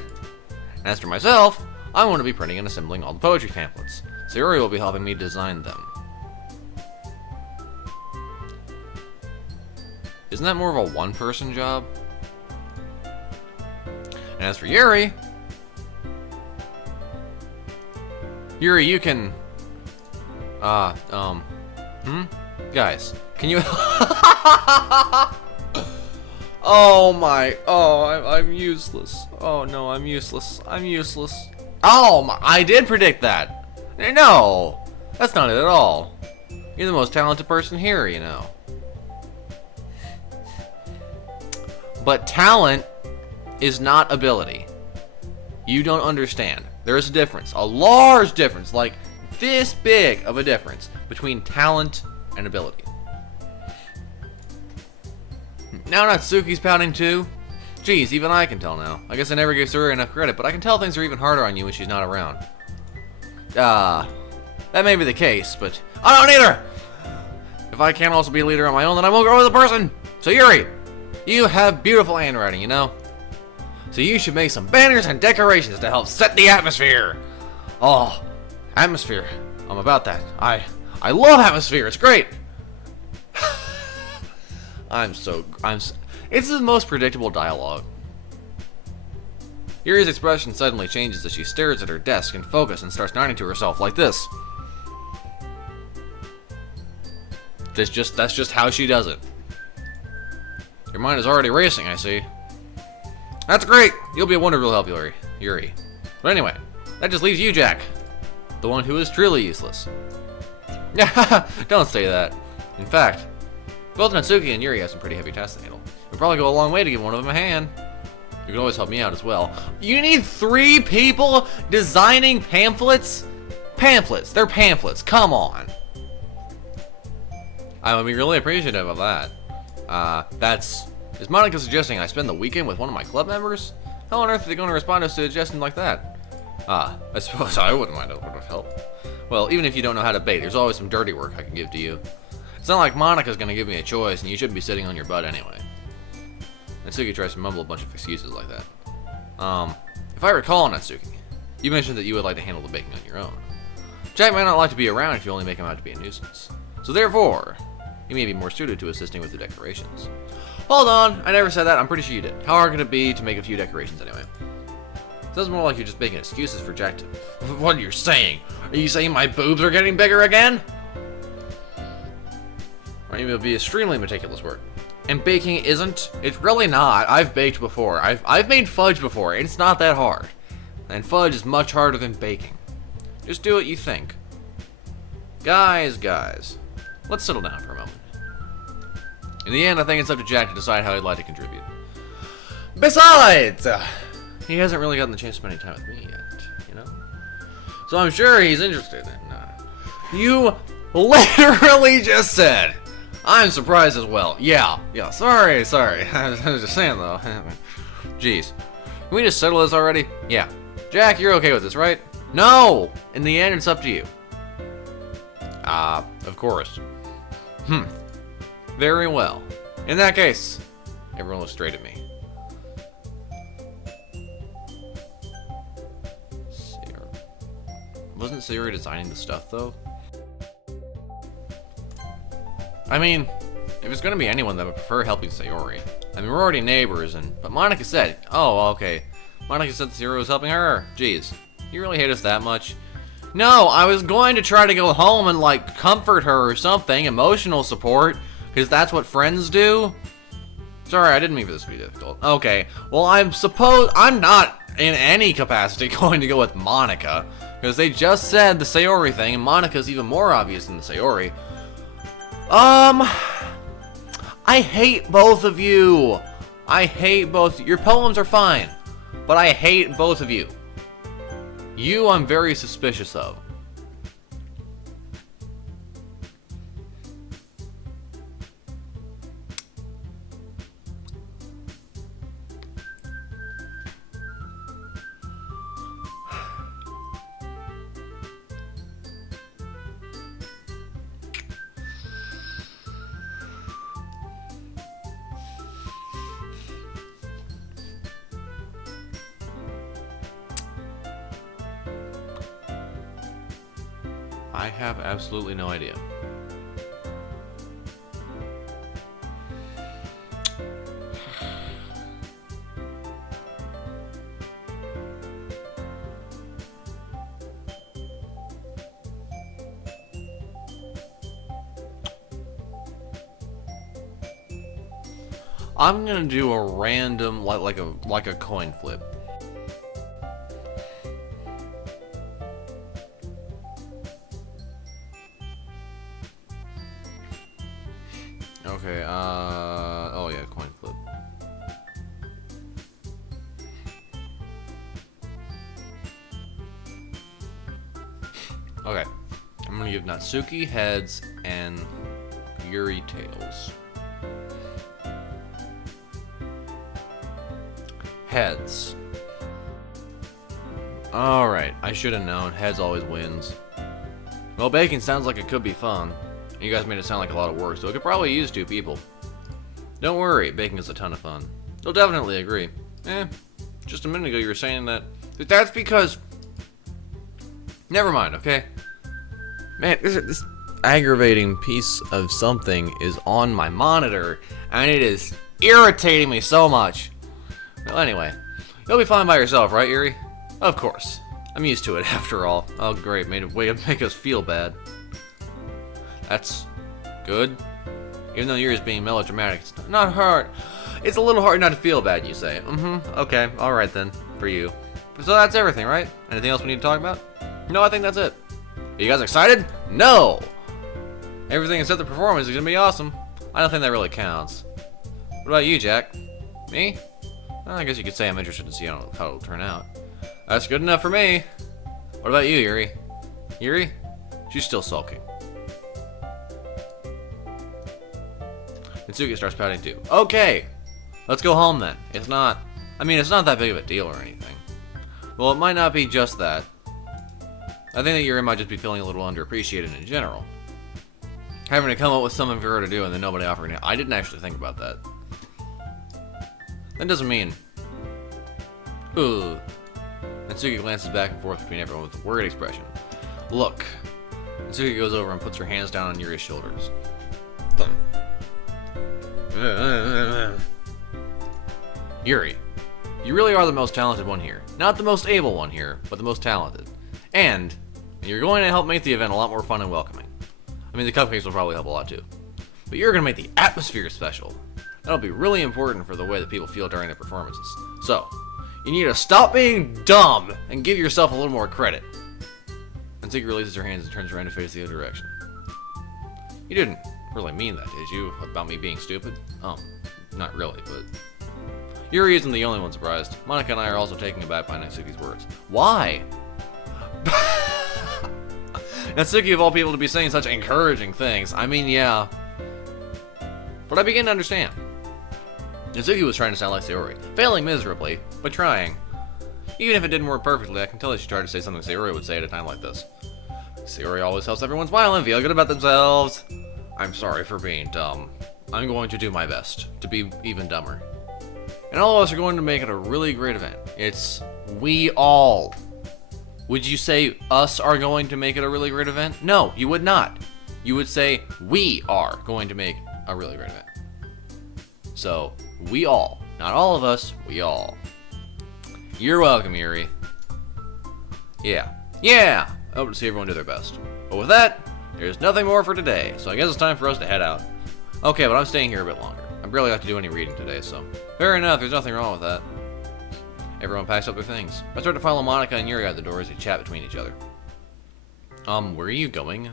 As for myself, I'm going to be printing and assembling all the poetry pamphlets. Sayori will be helping me design them. Isn't that more of a one-person job? And as for Yuri... Yuri, you can... Guys, can you... I'm useless. Oh no, I'm useless. I'm useless. I did predict that. No, that's not it at all. You're the most talented person here, you know. But talent is not ability. You don't understand. There is a difference, a large difference, like this big of a difference between talent and ability. Now Natsuki's pouting too. Geez, even I can tell now. I guess I never gave Sayori enough credit, but I can tell things are even harder on you when she's not around. That may be the case, but I don't either! If I can't also be a leader on my own, then I won't grow as a person! So Yuri, you have beautiful handwriting, you know? So you should make some banners and decorations to help set the atmosphere! Oh, atmosphere. I'm about that. I love atmosphere, it's great! It's the most predictable dialogue. Yuri's expression suddenly changes as she stares at her desk in focus and starts nodding to herself like this. That's just how she does it. Your mind is already racing, I see. That's great! You'll be a wonderful help, Yuri. But anyway, that just leaves you, Jack. The one who is truly useless. Don't say that. In fact, both Natsuki and Yuri have some pretty heavy tasks to handle. It'll probably go a long way to give one of them a hand. You can always help me out as well. You need 3 people designing pamphlets? Pamphlets. They're pamphlets. Come on. I would be really appreciative of that. Is Monica suggesting I spend the weekend with one of my club members? How on earth are they going to respond to a suggestion like that? I suppose I wouldn't mind a little bit of help. Well, even if you don't know how to bait, there's always some dirty work I can give to you. It's not like Monica's going to give me a choice, and you shouldn't be sitting on your butt anyway. Natsuki tries to mumble a bunch of excuses like that. If I recall, Natsuki, you mentioned that you would like to handle the baking on your own. Jack might not like to be around if you only make him out to be a nuisance. So therefore, you may be more suited to assisting with the decorations. Hold on, I never said that. I'm pretty sure you did. How hard can it be to make a few decorations anyway? Sounds more like you're just making excuses for Jack to... What are you saying? Are you saying my boobs are getting bigger again? Or it will be extremely meticulous work. And baking isn't? It's really not. I've baked before. I've made fudge before. It's not that hard. And fudge is much harder than baking. Just do what you think. Guys, let's settle down for a moment. In the end, I think it's up to Jack to decide how he'd like to contribute. Besides, he hasn't really gotten the chance to spend any time with me yet, you know? So I'm sure he's interested in, You literally just said, I'm surprised as well. Yeah, sorry. I was just saying, though. Jeez. Can we just settle this already? Yeah. Jack, you're okay with this, right? No! In the end, it's up to you. Of course. Very well. In that case, everyone looks straight at me. Sayori. Wasn't Sayori designing the stuff, though? I mean, if it's gonna be anyone, then I would prefer helping Sayori. I mean, we're already neighbors, but Monica said, oh, okay. Monica said Sayori was helping her. Jeez, you really hate us that much? No, I was going to try to go home and, like, comfort her or something, emotional support, because that's what friends do. Sorry, I didn't mean for this to be difficult. Okay, well, I'm not in any capacity going to go with Monica, because they just said the Sayori thing, and Monica's even more obvious than the Sayori. I hate both of you. Your poems are fine, but I hate both of you. You, I'm very suspicious of. I have absolutely no idea. I'm gonna do a random, like a coin flip. Okay, oh yeah, coin flip. Okay, I'm gonna give Natsuki heads and Yuri tails. Heads. Alright, I should have known. Heads always wins. Well, baking sounds like it could be fun. You guys made it sound like a lot of work, so it could probably use 2 people. Don't worry, baking is a ton of fun. They'll definitely agree. Just a minute ago you were saying that... That's because... Never mind, okay? Man, this aggravating piece of something is on my monitor, and it is irritating me so much. Well, anyway, you'll be fine by yourself, right, Yuri? Of course. I'm used to it, after all. Oh, great, made a way to make us feel bad. That's good. Even though Yuri's being melodramatic, it's not hard. It's a little hard not to feel bad, you say. Okay, alright then, for you. So that's everything, right? Anything else we need to talk about? No, I think that's it. Are you guys excited? No! Everything except the performance is gonna be awesome. I don't think that really counts. What about you, Jack? Me? Well, I guess you could say I'm interested to see how it'll turn out. That's good enough for me. What about you, Yuri? Yuri? She's still sulking. Mitsuki starts pouting too. Okay! Let's go home then. It's not that big of a deal or anything. Well, it might not be just that. I think that Yuri might just be feeling a little underappreciated in general. Having to come up with something for her to do and then nobody offering it. I didn't actually think about that. That doesn't mean... Ugh. Mitsuki glances back and forth between everyone with a worried expression. Look. Mitsuki goes over and puts her hands down on Yuri's shoulders. Yuri, you really are the most talented one here. Not the most able one here, but the most talented. And you're going to help make the event a lot more fun and welcoming. I mean, the cupcakes will probably help a lot too. But you're going to make the atmosphere special. That'll be really important for the way that people feel during their performances. So, you need to stop being dumb and give yourself a little more credit. Mitsuki releases her hands and turns around to face the other direction. You didn't really mean that, did you? About me being stupid? Oh, not really, but... Yuri isn't the only one surprised. Monika and I are also taken aback by Natsuki's words. Why? Natsuki of all people to be saying such encouraging things. I mean, yeah. But I begin to understand. Natsuki was trying to sound like Sayori, failing miserably, but trying. Even if it didn't work perfectly, I can tell that she tried to say something Sayori would say at a time like this. Sayori always helps everyone smile and feel good about themselves. I'm sorry for being dumb. I'm going to do my best to be even dumber. And all of us are going to make it a really great event. It's we all. Would you say us are going to make it a really great event? No, you would not. You would say we are going to make a really great event. So, we all. Not all of us, we all. You're welcome, Yuri. Yeah. Yeah! I hope to see everyone do their best. But with that, there's nothing more for today, so I guess it's time for us to head out. Okay, but I'm staying here a bit longer. I barely got to do any reading today, so... Fair enough, there's nothing wrong with that. Everyone packs up their things. I start to follow Monika and Yuri out the door as they chat between each other. Where are you going?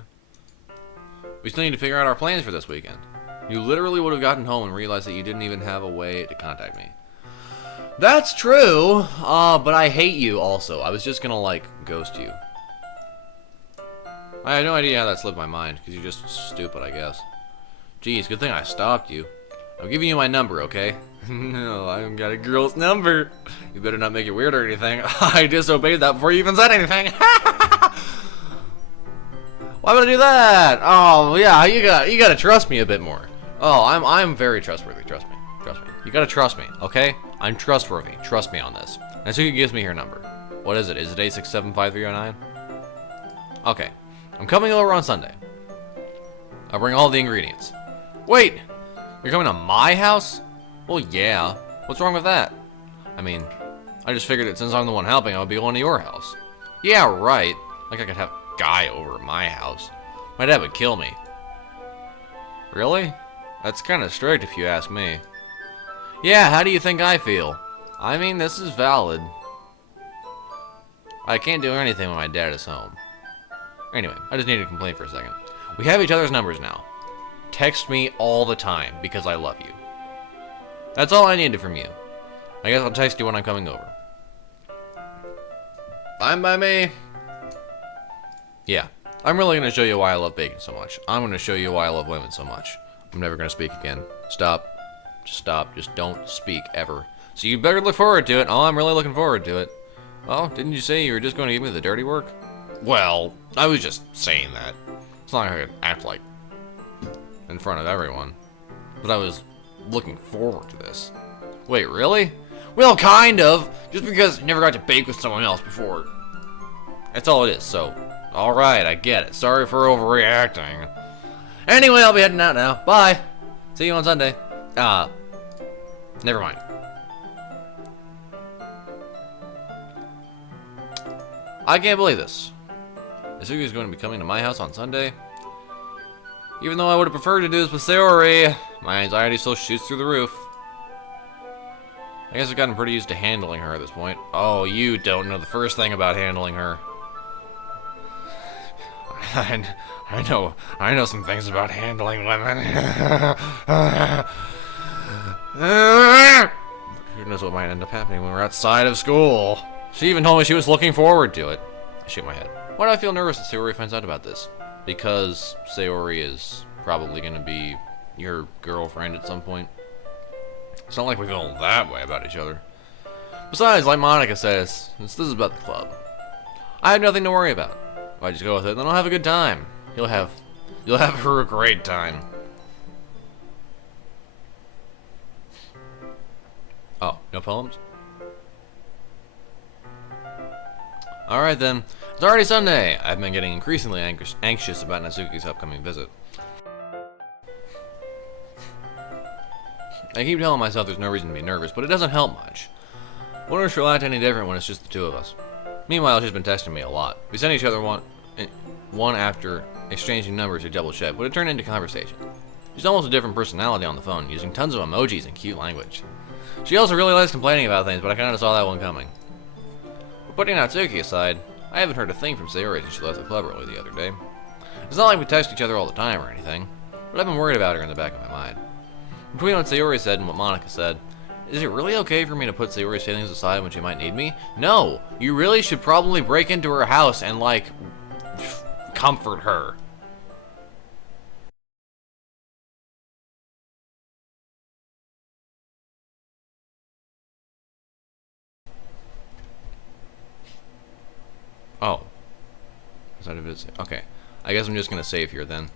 We still need to figure out our plans for this weekend. You literally would have gotten home and realized that you didn't even have a way to contact me. That's true, but I hate you also. I was just gonna, like, ghost you. I had no idea how that slipped my mind, because you're just stupid, I guess. Geez, good thing I stopped you. I'm giving you my number, okay? No, I haven't got a girl's number. You better not make it weird or anything. I disobeyed that before you even said anything. Why would I do that? Oh, yeah, you gotta trust me a bit more. Oh, I'm very trustworthy. Trust me. Trust me. You gotta trust me, okay? I'm trustworthy. Trust me on this. Natsuki gives me her number. What is it? Is it 8675309? Okay. I'm coming over on Sunday. I'll bring all the ingredients. Wait! You're coming to my house? Well, yeah. What's wrong with that? I mean, I just figured that since I'm the one helping, I would be going to your house. Yeah, right. Like I could have a guy over at my house. My dad would kill me. Really? That's kind of strict if you ask me. Yeah, how do you think I feel? I mean, this is valid. I can't do anything when my dad is home. Anyway, I just need to complain for a second. We have each other's numbers now. Text me all the time, because I love you. That's all I needed from you. I guess I'll text you when I'm coming over. Fine by me. Yeah, I'm really going to show you why I love bacon so much. I'm going to show you why I love women so much. I'm never going to speak again. Stop. Just stop. Just don't speak, ever. So you better look forward to it. Oh, I'm really looking forward to it. Oh, didn't you say you were just going to give me the dirty work? Well, I was just saying that. It's not like I could act like in front of everyone. But I was looking forward to this. Wait, really? Well, kind of. Just because I never got to bake with someone else before. That's all it is, so. Alright, I get it. Sorry for overreacting. Anyway, I'll be heading out now. Bye. See you on Sunday. Never mind. I can't believe this. Isuki is going to be coming to my house on Sunday. Even though I would have preferred to do this with Sayori, my anxiety still shoots through the roof. I guess I've gotten pretty used to handling her at this point. Oh, you don't know the first thing about handling her. I know some things about handling women. Who knows what might end up happening when we're outside of school. She even told me she was looking forward to it. I shake my head. Why do I feel nervous that Sayori finds out about this? Because Sayori is probably going to be your girlfriend at some point. It's not like we feel that way about each other. Besides, like Monica says, this is about the club. I have nothing to worry about. If I just go with it, then I'll have a good time. You'll have her a great time. Oh, no poems? Alright then. It's already Sunday. I've been getting increasingly anxious about Natsuki's upcoming visit. I keep telling myself there's no reason to be nervous, but it doesn't help much. I wonder if she'll act any different when it's just the two of us. Meanwhile, she's been texting me a lot. We sent each other one after exchanging numbers to double check, but it turned into conversation. She's almost a different personality on the phone, using tons of emojis and cute language. She also really likes complaining about things, but I kinda saw that one coming. But putting Natsuki aside, I haven't heard a thing from Sayori since she left the club early the other day. It's not like we text each other all the time or anything, but I've been worried about her in the back of my mind. Between what Sayori said and what Monica said, is it really okay for me to put Sayori's feelings aside when she might need me? No! You really should probably break into her house and, like, comfort her. Oh. Is that a visit? Okay. I guess I'm just gonna save here then.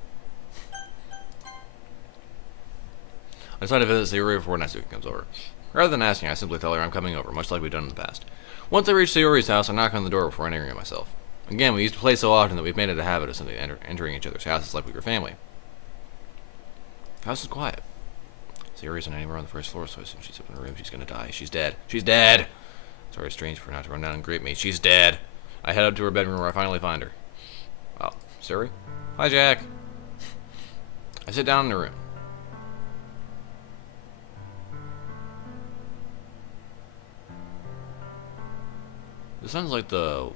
I decided to visit Sayori before Natsuki comes over. Rather than asking, I simply tell her I'm coming over, much like we've done in the past. Once I reach Sayori's house, I knock on the door before entering it myself. Again, we used to play so often that we've made it a habit of simply entering each other's houses like we were family. The house is quiet. Sayori isn't anywhere on the first floor, so as soon as she's up in her room, she's gonna die. She's dead. She's dead! Sorry, it's strange for her not to run down and greet me. She's dead. I head up to her bedroom where I finally find her. Oh, Sayori? Hi, Jack. I sit down in the room. This sounds like the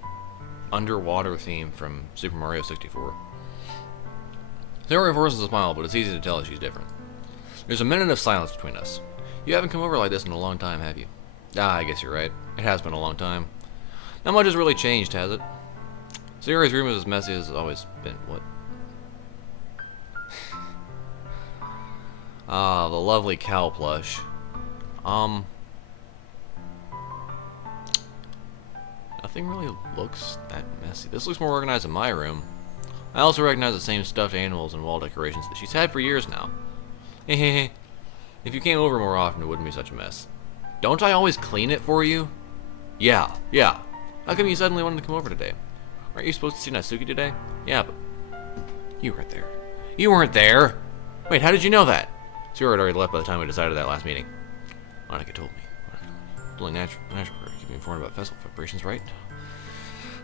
underwater theme from Super Mario 64. Sayori forces a smile, but it's easy to tell that she's different. There's a minute of silence between us. You haven't come over like this in a long time, have you? Ah, I guess you're right. It has been a long time. Not much has really changed, has it? Sayori's room is as messy as it's always been. What? Ah, the lovely cow plush. Nothing really looks that messy. This looks more organized than my room. I also recognize the same stuffed animals and wall decorations that she's had for years now. Hehehe. If you came over more often, it wouldn't be such a mess. Don't I always clean it for you? Yeah. How come you suddenly wanted to come over today? Aren't you supposed to see Natsuki today? Yeah, but you weren't there. You weren't there! Wait, how did you know that? Sayori had already left by the time we decided that last meeting. Monica told me. It's only natural for her to keep me informed about festival preparations, right?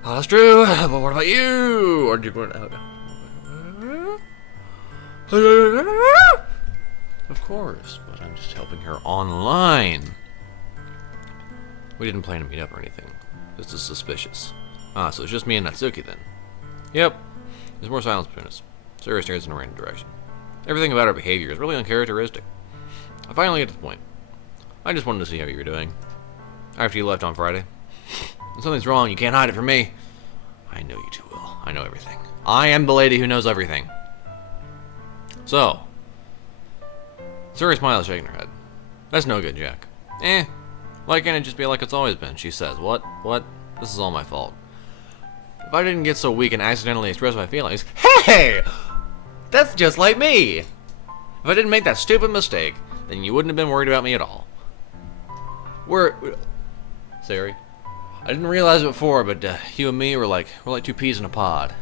Oh, that's true, but what about you? Aren't you going out? Of course, but I'm just helping her online. We didn't plan to meet up or anything. This is suspicious. Ah, so it's just me and Natsuki then. Yep. There's more silence between us. Sayori stares in a random direction. Everything about her behavior is really uncharacteristic. I finally get to the point. I just wanted to see how you were doing. After you left on Friday. When something's wrong, you can't hide it from me. I know you too well. I know everything. I am the lady who knows everything. So. Sayori smiles, shaking her head. That's no good, Jack. Why can't it just be like it's always been? She says. What? This is all my fault. If I didn't get so weak and accidentally express my feelings, hey! That's just like me! If I didn't make that stupid mistake, then you wouldn't have been worried about me at all. Sayori, I didn't realize it before, but you and me we're like two peas in a pod.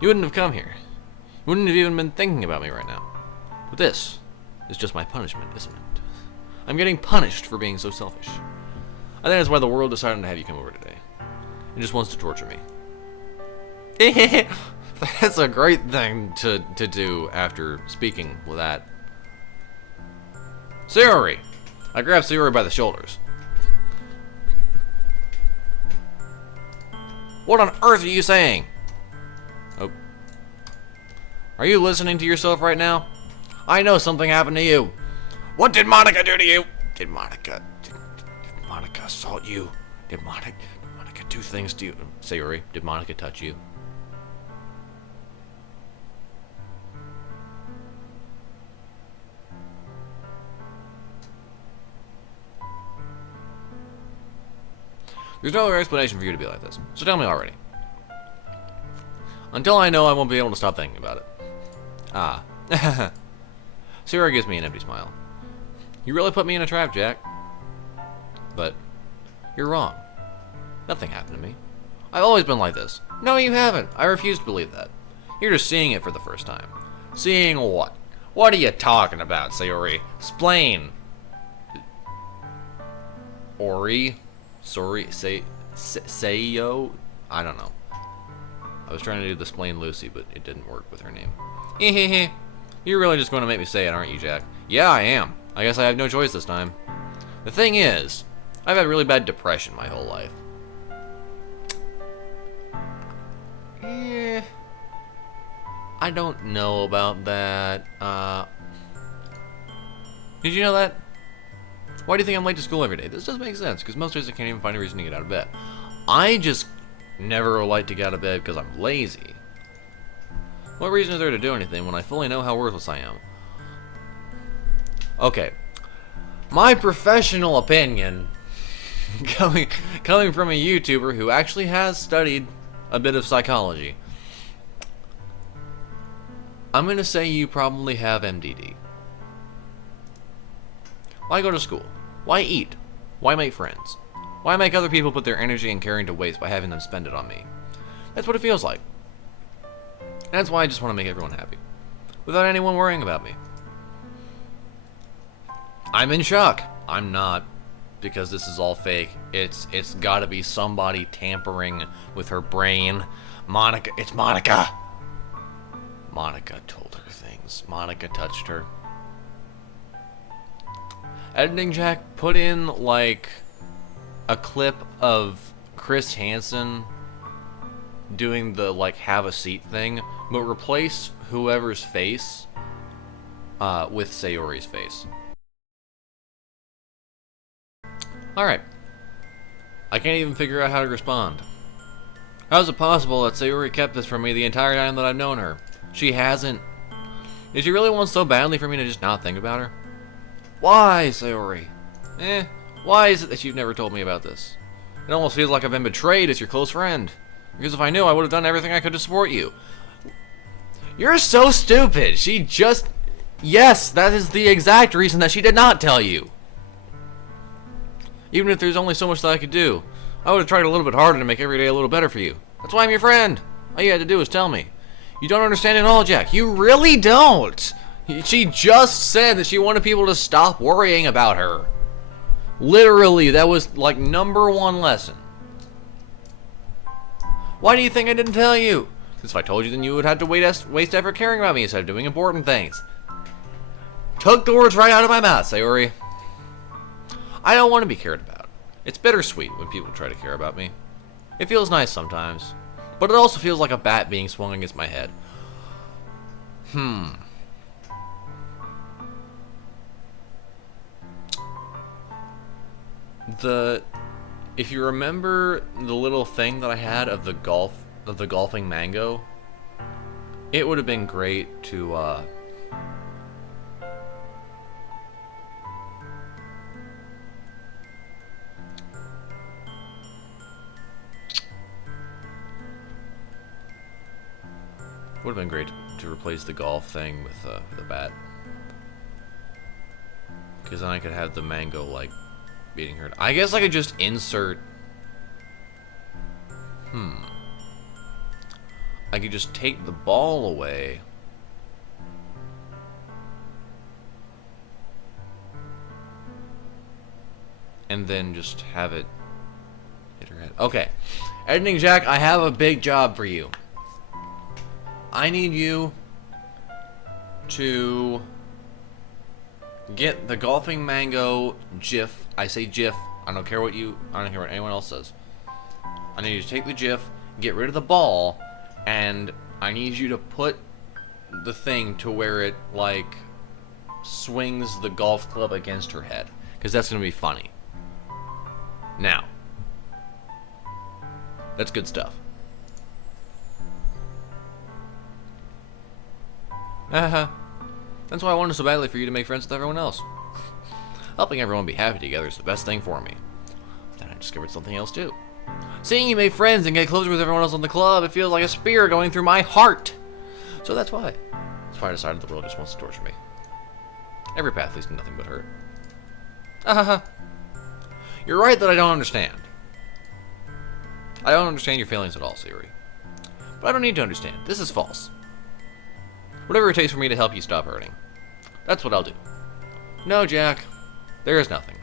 You wouldn't have come here. You wouldn't have even been thinking about me right now. But this is just my punishment, isn't it? I'm getting punished for being so selfish. I think that's why the world decided to have you come over today. It just wants to torture me. That's a great thing to do after speaking with that. Sayori! I grabbed Sayori by the shoulders. What on earth are you saying? Oh. Are you listening to yourself right now? I know something happened to you. What did Monica do to you? Did Monica assault you? Did Monica do things to you? Sayori, did Monica touch you? There's no other explanation for you to be like this, so tell me already. Until I know, I won't be able to stop thinking about it. Ah. Sayori gives me an empty smile. You really put me in a trap, Jack. But you're wrong. Nothing happened to me. I've always been like this. No, you haven't. I refuse to believe that. You're just seeing it for the first time. Seeing what? What are you talking about, Sayori? Explain. Ori? Sorry, Sayo? I don't know. I was trying to do the Splain Lucy, but it didn't work with her name. You're really just going to make me say it, aren't you, Jack? Yeah, I am. I guess I have no choice this time. The thing is, I've had really bad depression my whole life. I don't know about that. Did you know that? Why do you think I'm late to school every day? This does make sense, because most days I can't even find a reason to get out of bed. I just never like to get out of bed because I'm lazy. What reason is there to do anything when I fully know how worthless I am? Okay. My professional opinion, coming from a YouTuber who actually has studied a bit of psychology, I'm going to say you probably have MDD. Why go to school? Why eat? Why make friends? Why make other people put their energy and caring to waste by having them spend it on me? That's what it feels like. That's why I just want to make everyone happy, without anyone worrying about me. I'm in shock. I'm not, because this is all fake. It's gotta be somebody tampering with her brain. Monica, it's Monica! Monica told her things. Monica touched her. Editing Jack, put in like a clip of Chris Hansen doing the like have a seat thing, but replace whoever's face with Sayori's face. Alright. I can't even figure out how to respond. How is it possible that Sayori kept this from me the entire time that I've known her? She hasn't. Did she really want so badly for me to just not think about her? Why, Sayori? Why is it that you've never told me about this? It almost feels like I've been betrayed as your close friend. Because if I knew, I would have done everything I could to support you. You're so stupid. She just... Yes, that is the exact reason that she did not tell you. Even if there's only so much that I could do, I would have tried a little bit harder to make every day a little better for you. That's why I'm your friend. All you had to do was tell me. You don't understand at all, Jack. You really don't. She just said that she wanted people to stop worrying about her. Literally, that was like #1 lesson. Why do you think I didn't tell you? Because if I told you, then you would have to waste effort caring about me instead of doing important things. Took the words right out of my mouth, Sayori. I don't want to be cared about. It's bittersweet when people try to care about me. It feels nice sometimes, but it also feels like a bat being swung against my head. If you remember the little thing that I had of the golfing mango, it would have been great to Would have been great to replace the golf thing with the bat. Because then I could have the mango, like, beating her. I guess I could just insert... I could just take the ball away. And then just have it hit her head. Okay. Editing Jack, I have a big job for you. I need you to get the golfing mango GIF. I say GIF. I don't care what anyone else says. I need you to take the GIF, get rid of the ball, and I need you to put the thing to where it, like, swings the golf club against her head. Because that's going to be funny. Now. That's good stuff. That's why I wanted so badly for you to make friends with everyone else. Helping everyone be happy together is the best thing for me. Then I discovered something else too. Seeing you make friends and get closer with everyone else on the club, it feels like a spear going through my heart. So that's why. That's why I decided the world just wants to torture me. Every path leads to nothing but hurt. You're right that I don't understand. I don't understand your feelings at all, Sayori. But I don't need to understand. This is false. Whatever it takes for me to help you stop hurting. That's what I'll do. No, Jack. There is nothing.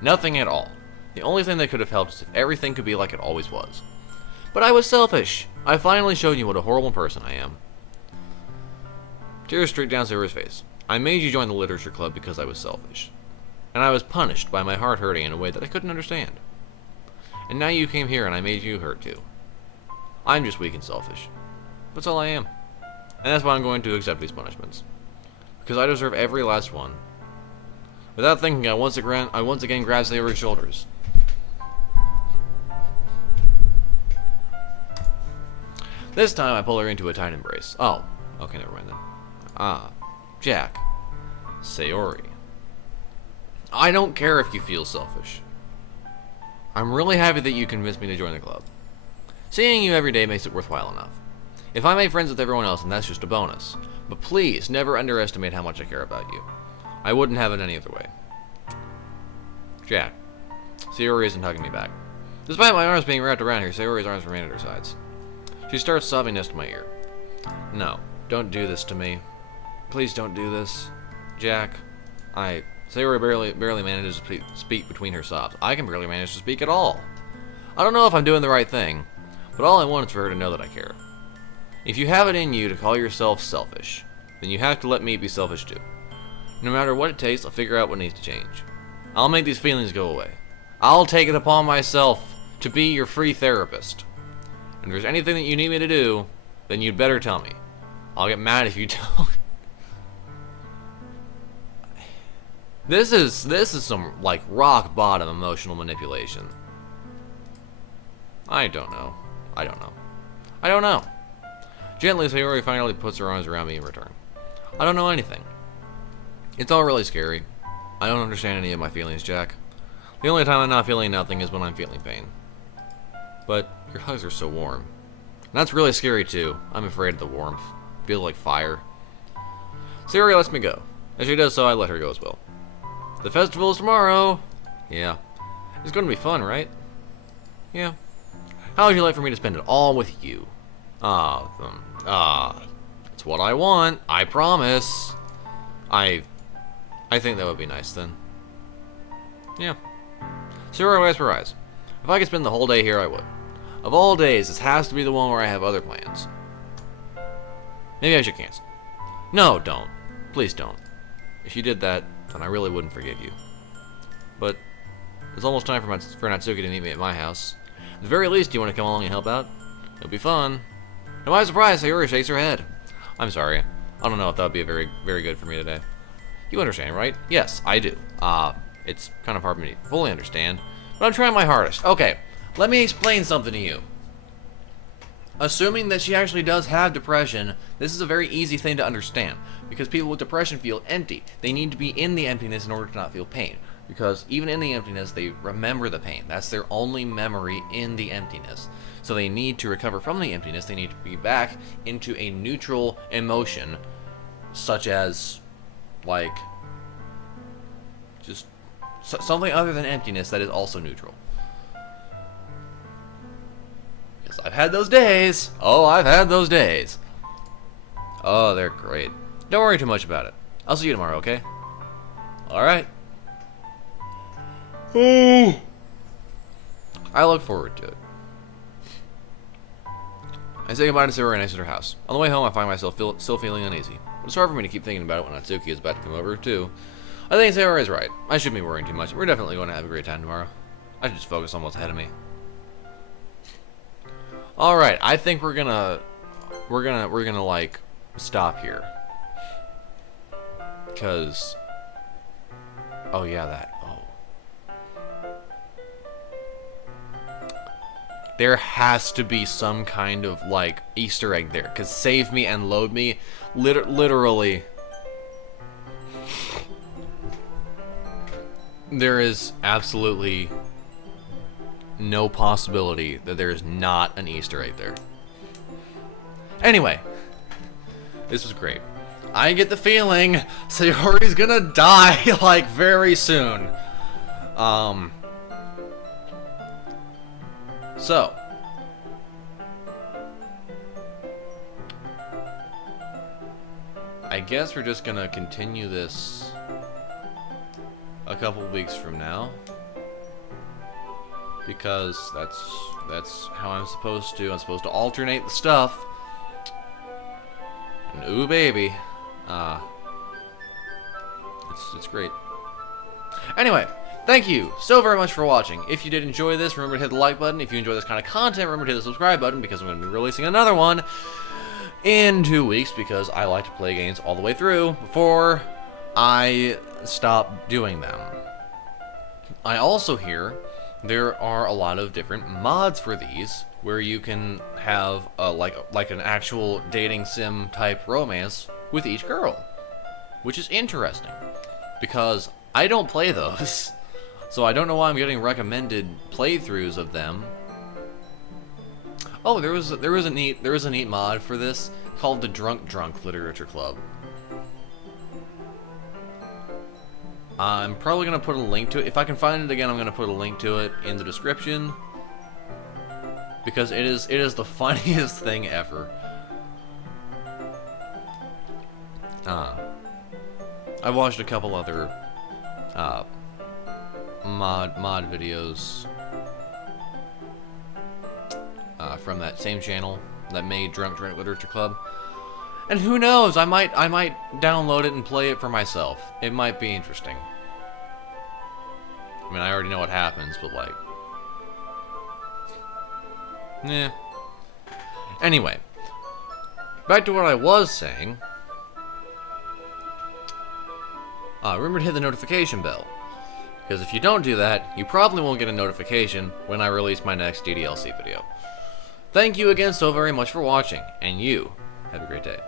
Nothing at all. The only thing that could have helped is if everything could be like it always was. But I was selfish. I finally showed you what a horrible person I am. Tears streaked down Sayori's face. I made you join the literature club because I was selfish. And I was punished by my heart hurting in a way that I couldn't understand. And now you came here and I made you hurt too. I'm just weak and selfish. That's all I am. And that's why I'm going to accept these punishments. Because I deserve every last one. Without thinking, I once again grabbed Sayori's shoulders. This time I pull her into a tight embrace. Oh, okay, never mind then. Jack. Sayori. I don't care if you feel selfish. I'm really happy that you convinced me to join the club. Seeing you every day makes it worthwhile enough. If I make friends with everyone else, then that's just a bonus. But please, never underestimate how much I care about you. I wouldn't have it any other way. Jack. Sayori isn't hugging me back. Despite my arms being wrapped around her, Sayori's arms remain at her sides. She starts sobbing next to my ear. No, don't do this to me. Please don't do this. Jack. Sayori barely manages to speak between her sobs. I can barely manage to speak at all. I don't know if I'm doing the right thing, but all I want is for her to know that I care. If you have it in you to call yourself selfish, then you have to let me be selfish too. No matter what it takes, I'll figure out what needs to change. I'll make these feelings go away. I'll take it upon myself to be your free therapist. And if there's anything that you need me to do, then you'd better tell me. I'll get mad if you don't. This is some, like, rock bottom emotional manipulation. I don't know. Gently, Sayori finally puts her arms around me in return. I don't know anything. It's all really scary. I don't understand any of my feelings, Jack. The only time I'm not feeling nothing is when I'm feeling pain. But your hugs are so warm. And that's really scary too. I'm afraid of the warmth. Feels like fire. Sayori lets me go. As she does so, I let her go as well. The festival is tomorrow. Yeah. It's going to be fun, right? Yeah. How would you like for me to spend it all with you? It's what I want. I promise. I think that would be nice then. Yeah. Sayori wipes her eyes. If I could spend the whole day here, I would. Of all days, this has to be the one where I have other plans. Maybe I should cancel. No, don't. Please don't. If you did that, then I really wouldn't forgive you. But it's almost time for Natsuki to meet me at my house. At the very least, do you want to come along and help out? It'll be fun. To my surprise, Sayori shakes her head. I'm sorry. I don't know if that would be very, very good for me today. You understand, right? Yes, I do. It's kind of hard for me to fully understand, but I'm trying my hardest. Okay, let me explain something to you. Assuming that she actually does have depression, this is a very easy thing to understand, because people with depression feel empty. They need to be in the emptiness in order to not feel pain, because even in the emptiness, they remember the pain. That's their only memory in the emptiness. So they need to recover from the emptiness. They need to be back into a neutral emotion, such as, like, just something other than emptiness that is also neutral. Because I've had those days. Oh, I've had those days. Oh, they're great. Don't worry too much about it. I'll see you tomorrow, okay? Alright. Oh. I look forward to it. I say goodbye to Sayori and I exit her house. On the way home, I find myself still feeling uneasy. It's hard for me to keep thinking about it when Natsuki is about to come over, too. I think Sayori is right. I shouldn't be worrying too much. We're definitely going to have a great time tomorrow. I should just focus on what's ahead of me. Alright, I think we're gonna like stop here. Cause oh yeah, that there has to be some kind of like Easter egg there, cause save me and load me literally there is absolutely no possibility that there is not an Easter egg there. Anyway, this was great. I get the feeling Sayori's gonna die, like, very soon. So. I guess we're just gonna continue this a couple weeks from now. Because that's how I'm supposed to. I'm supposed to alternate the stuff. And ooh baby. It's great. Anyway, thank you so very much for watching. If you did enjoy this, remember to hit the like button. If you enjoy this kind of content, remember to hit the subscribe button, because I'm going to be releasing another one in 2 weeks, because I like to play games all the way through before I stop doing them. I also hear there are a lot of different mods for these, where you can have like an actual dating sim type romance with each girl, which is interesting because I don't play those, so I don't know why I'm getting recommended playthroughs of them. Oh, there was a neat mod for this called the Drunk Literature Club. I'm probably gonna put a link to it. If I can find it again, I'm gonna put a link to it in the description, because it is the funniest thing ever. I've watched a couple other mod videos from that same channel that made Drunk Literature Club, and who knows, I might download it and play it for myself. It might be interesting. I mean, I already know what happens, but like, yeah. Anyway, back to what I was saying. Remember to hit the notification bell, because if you don't do that, you probably won't get a notification when I release my next DDLC video. Thank you again so very much for watching, and you have a great day.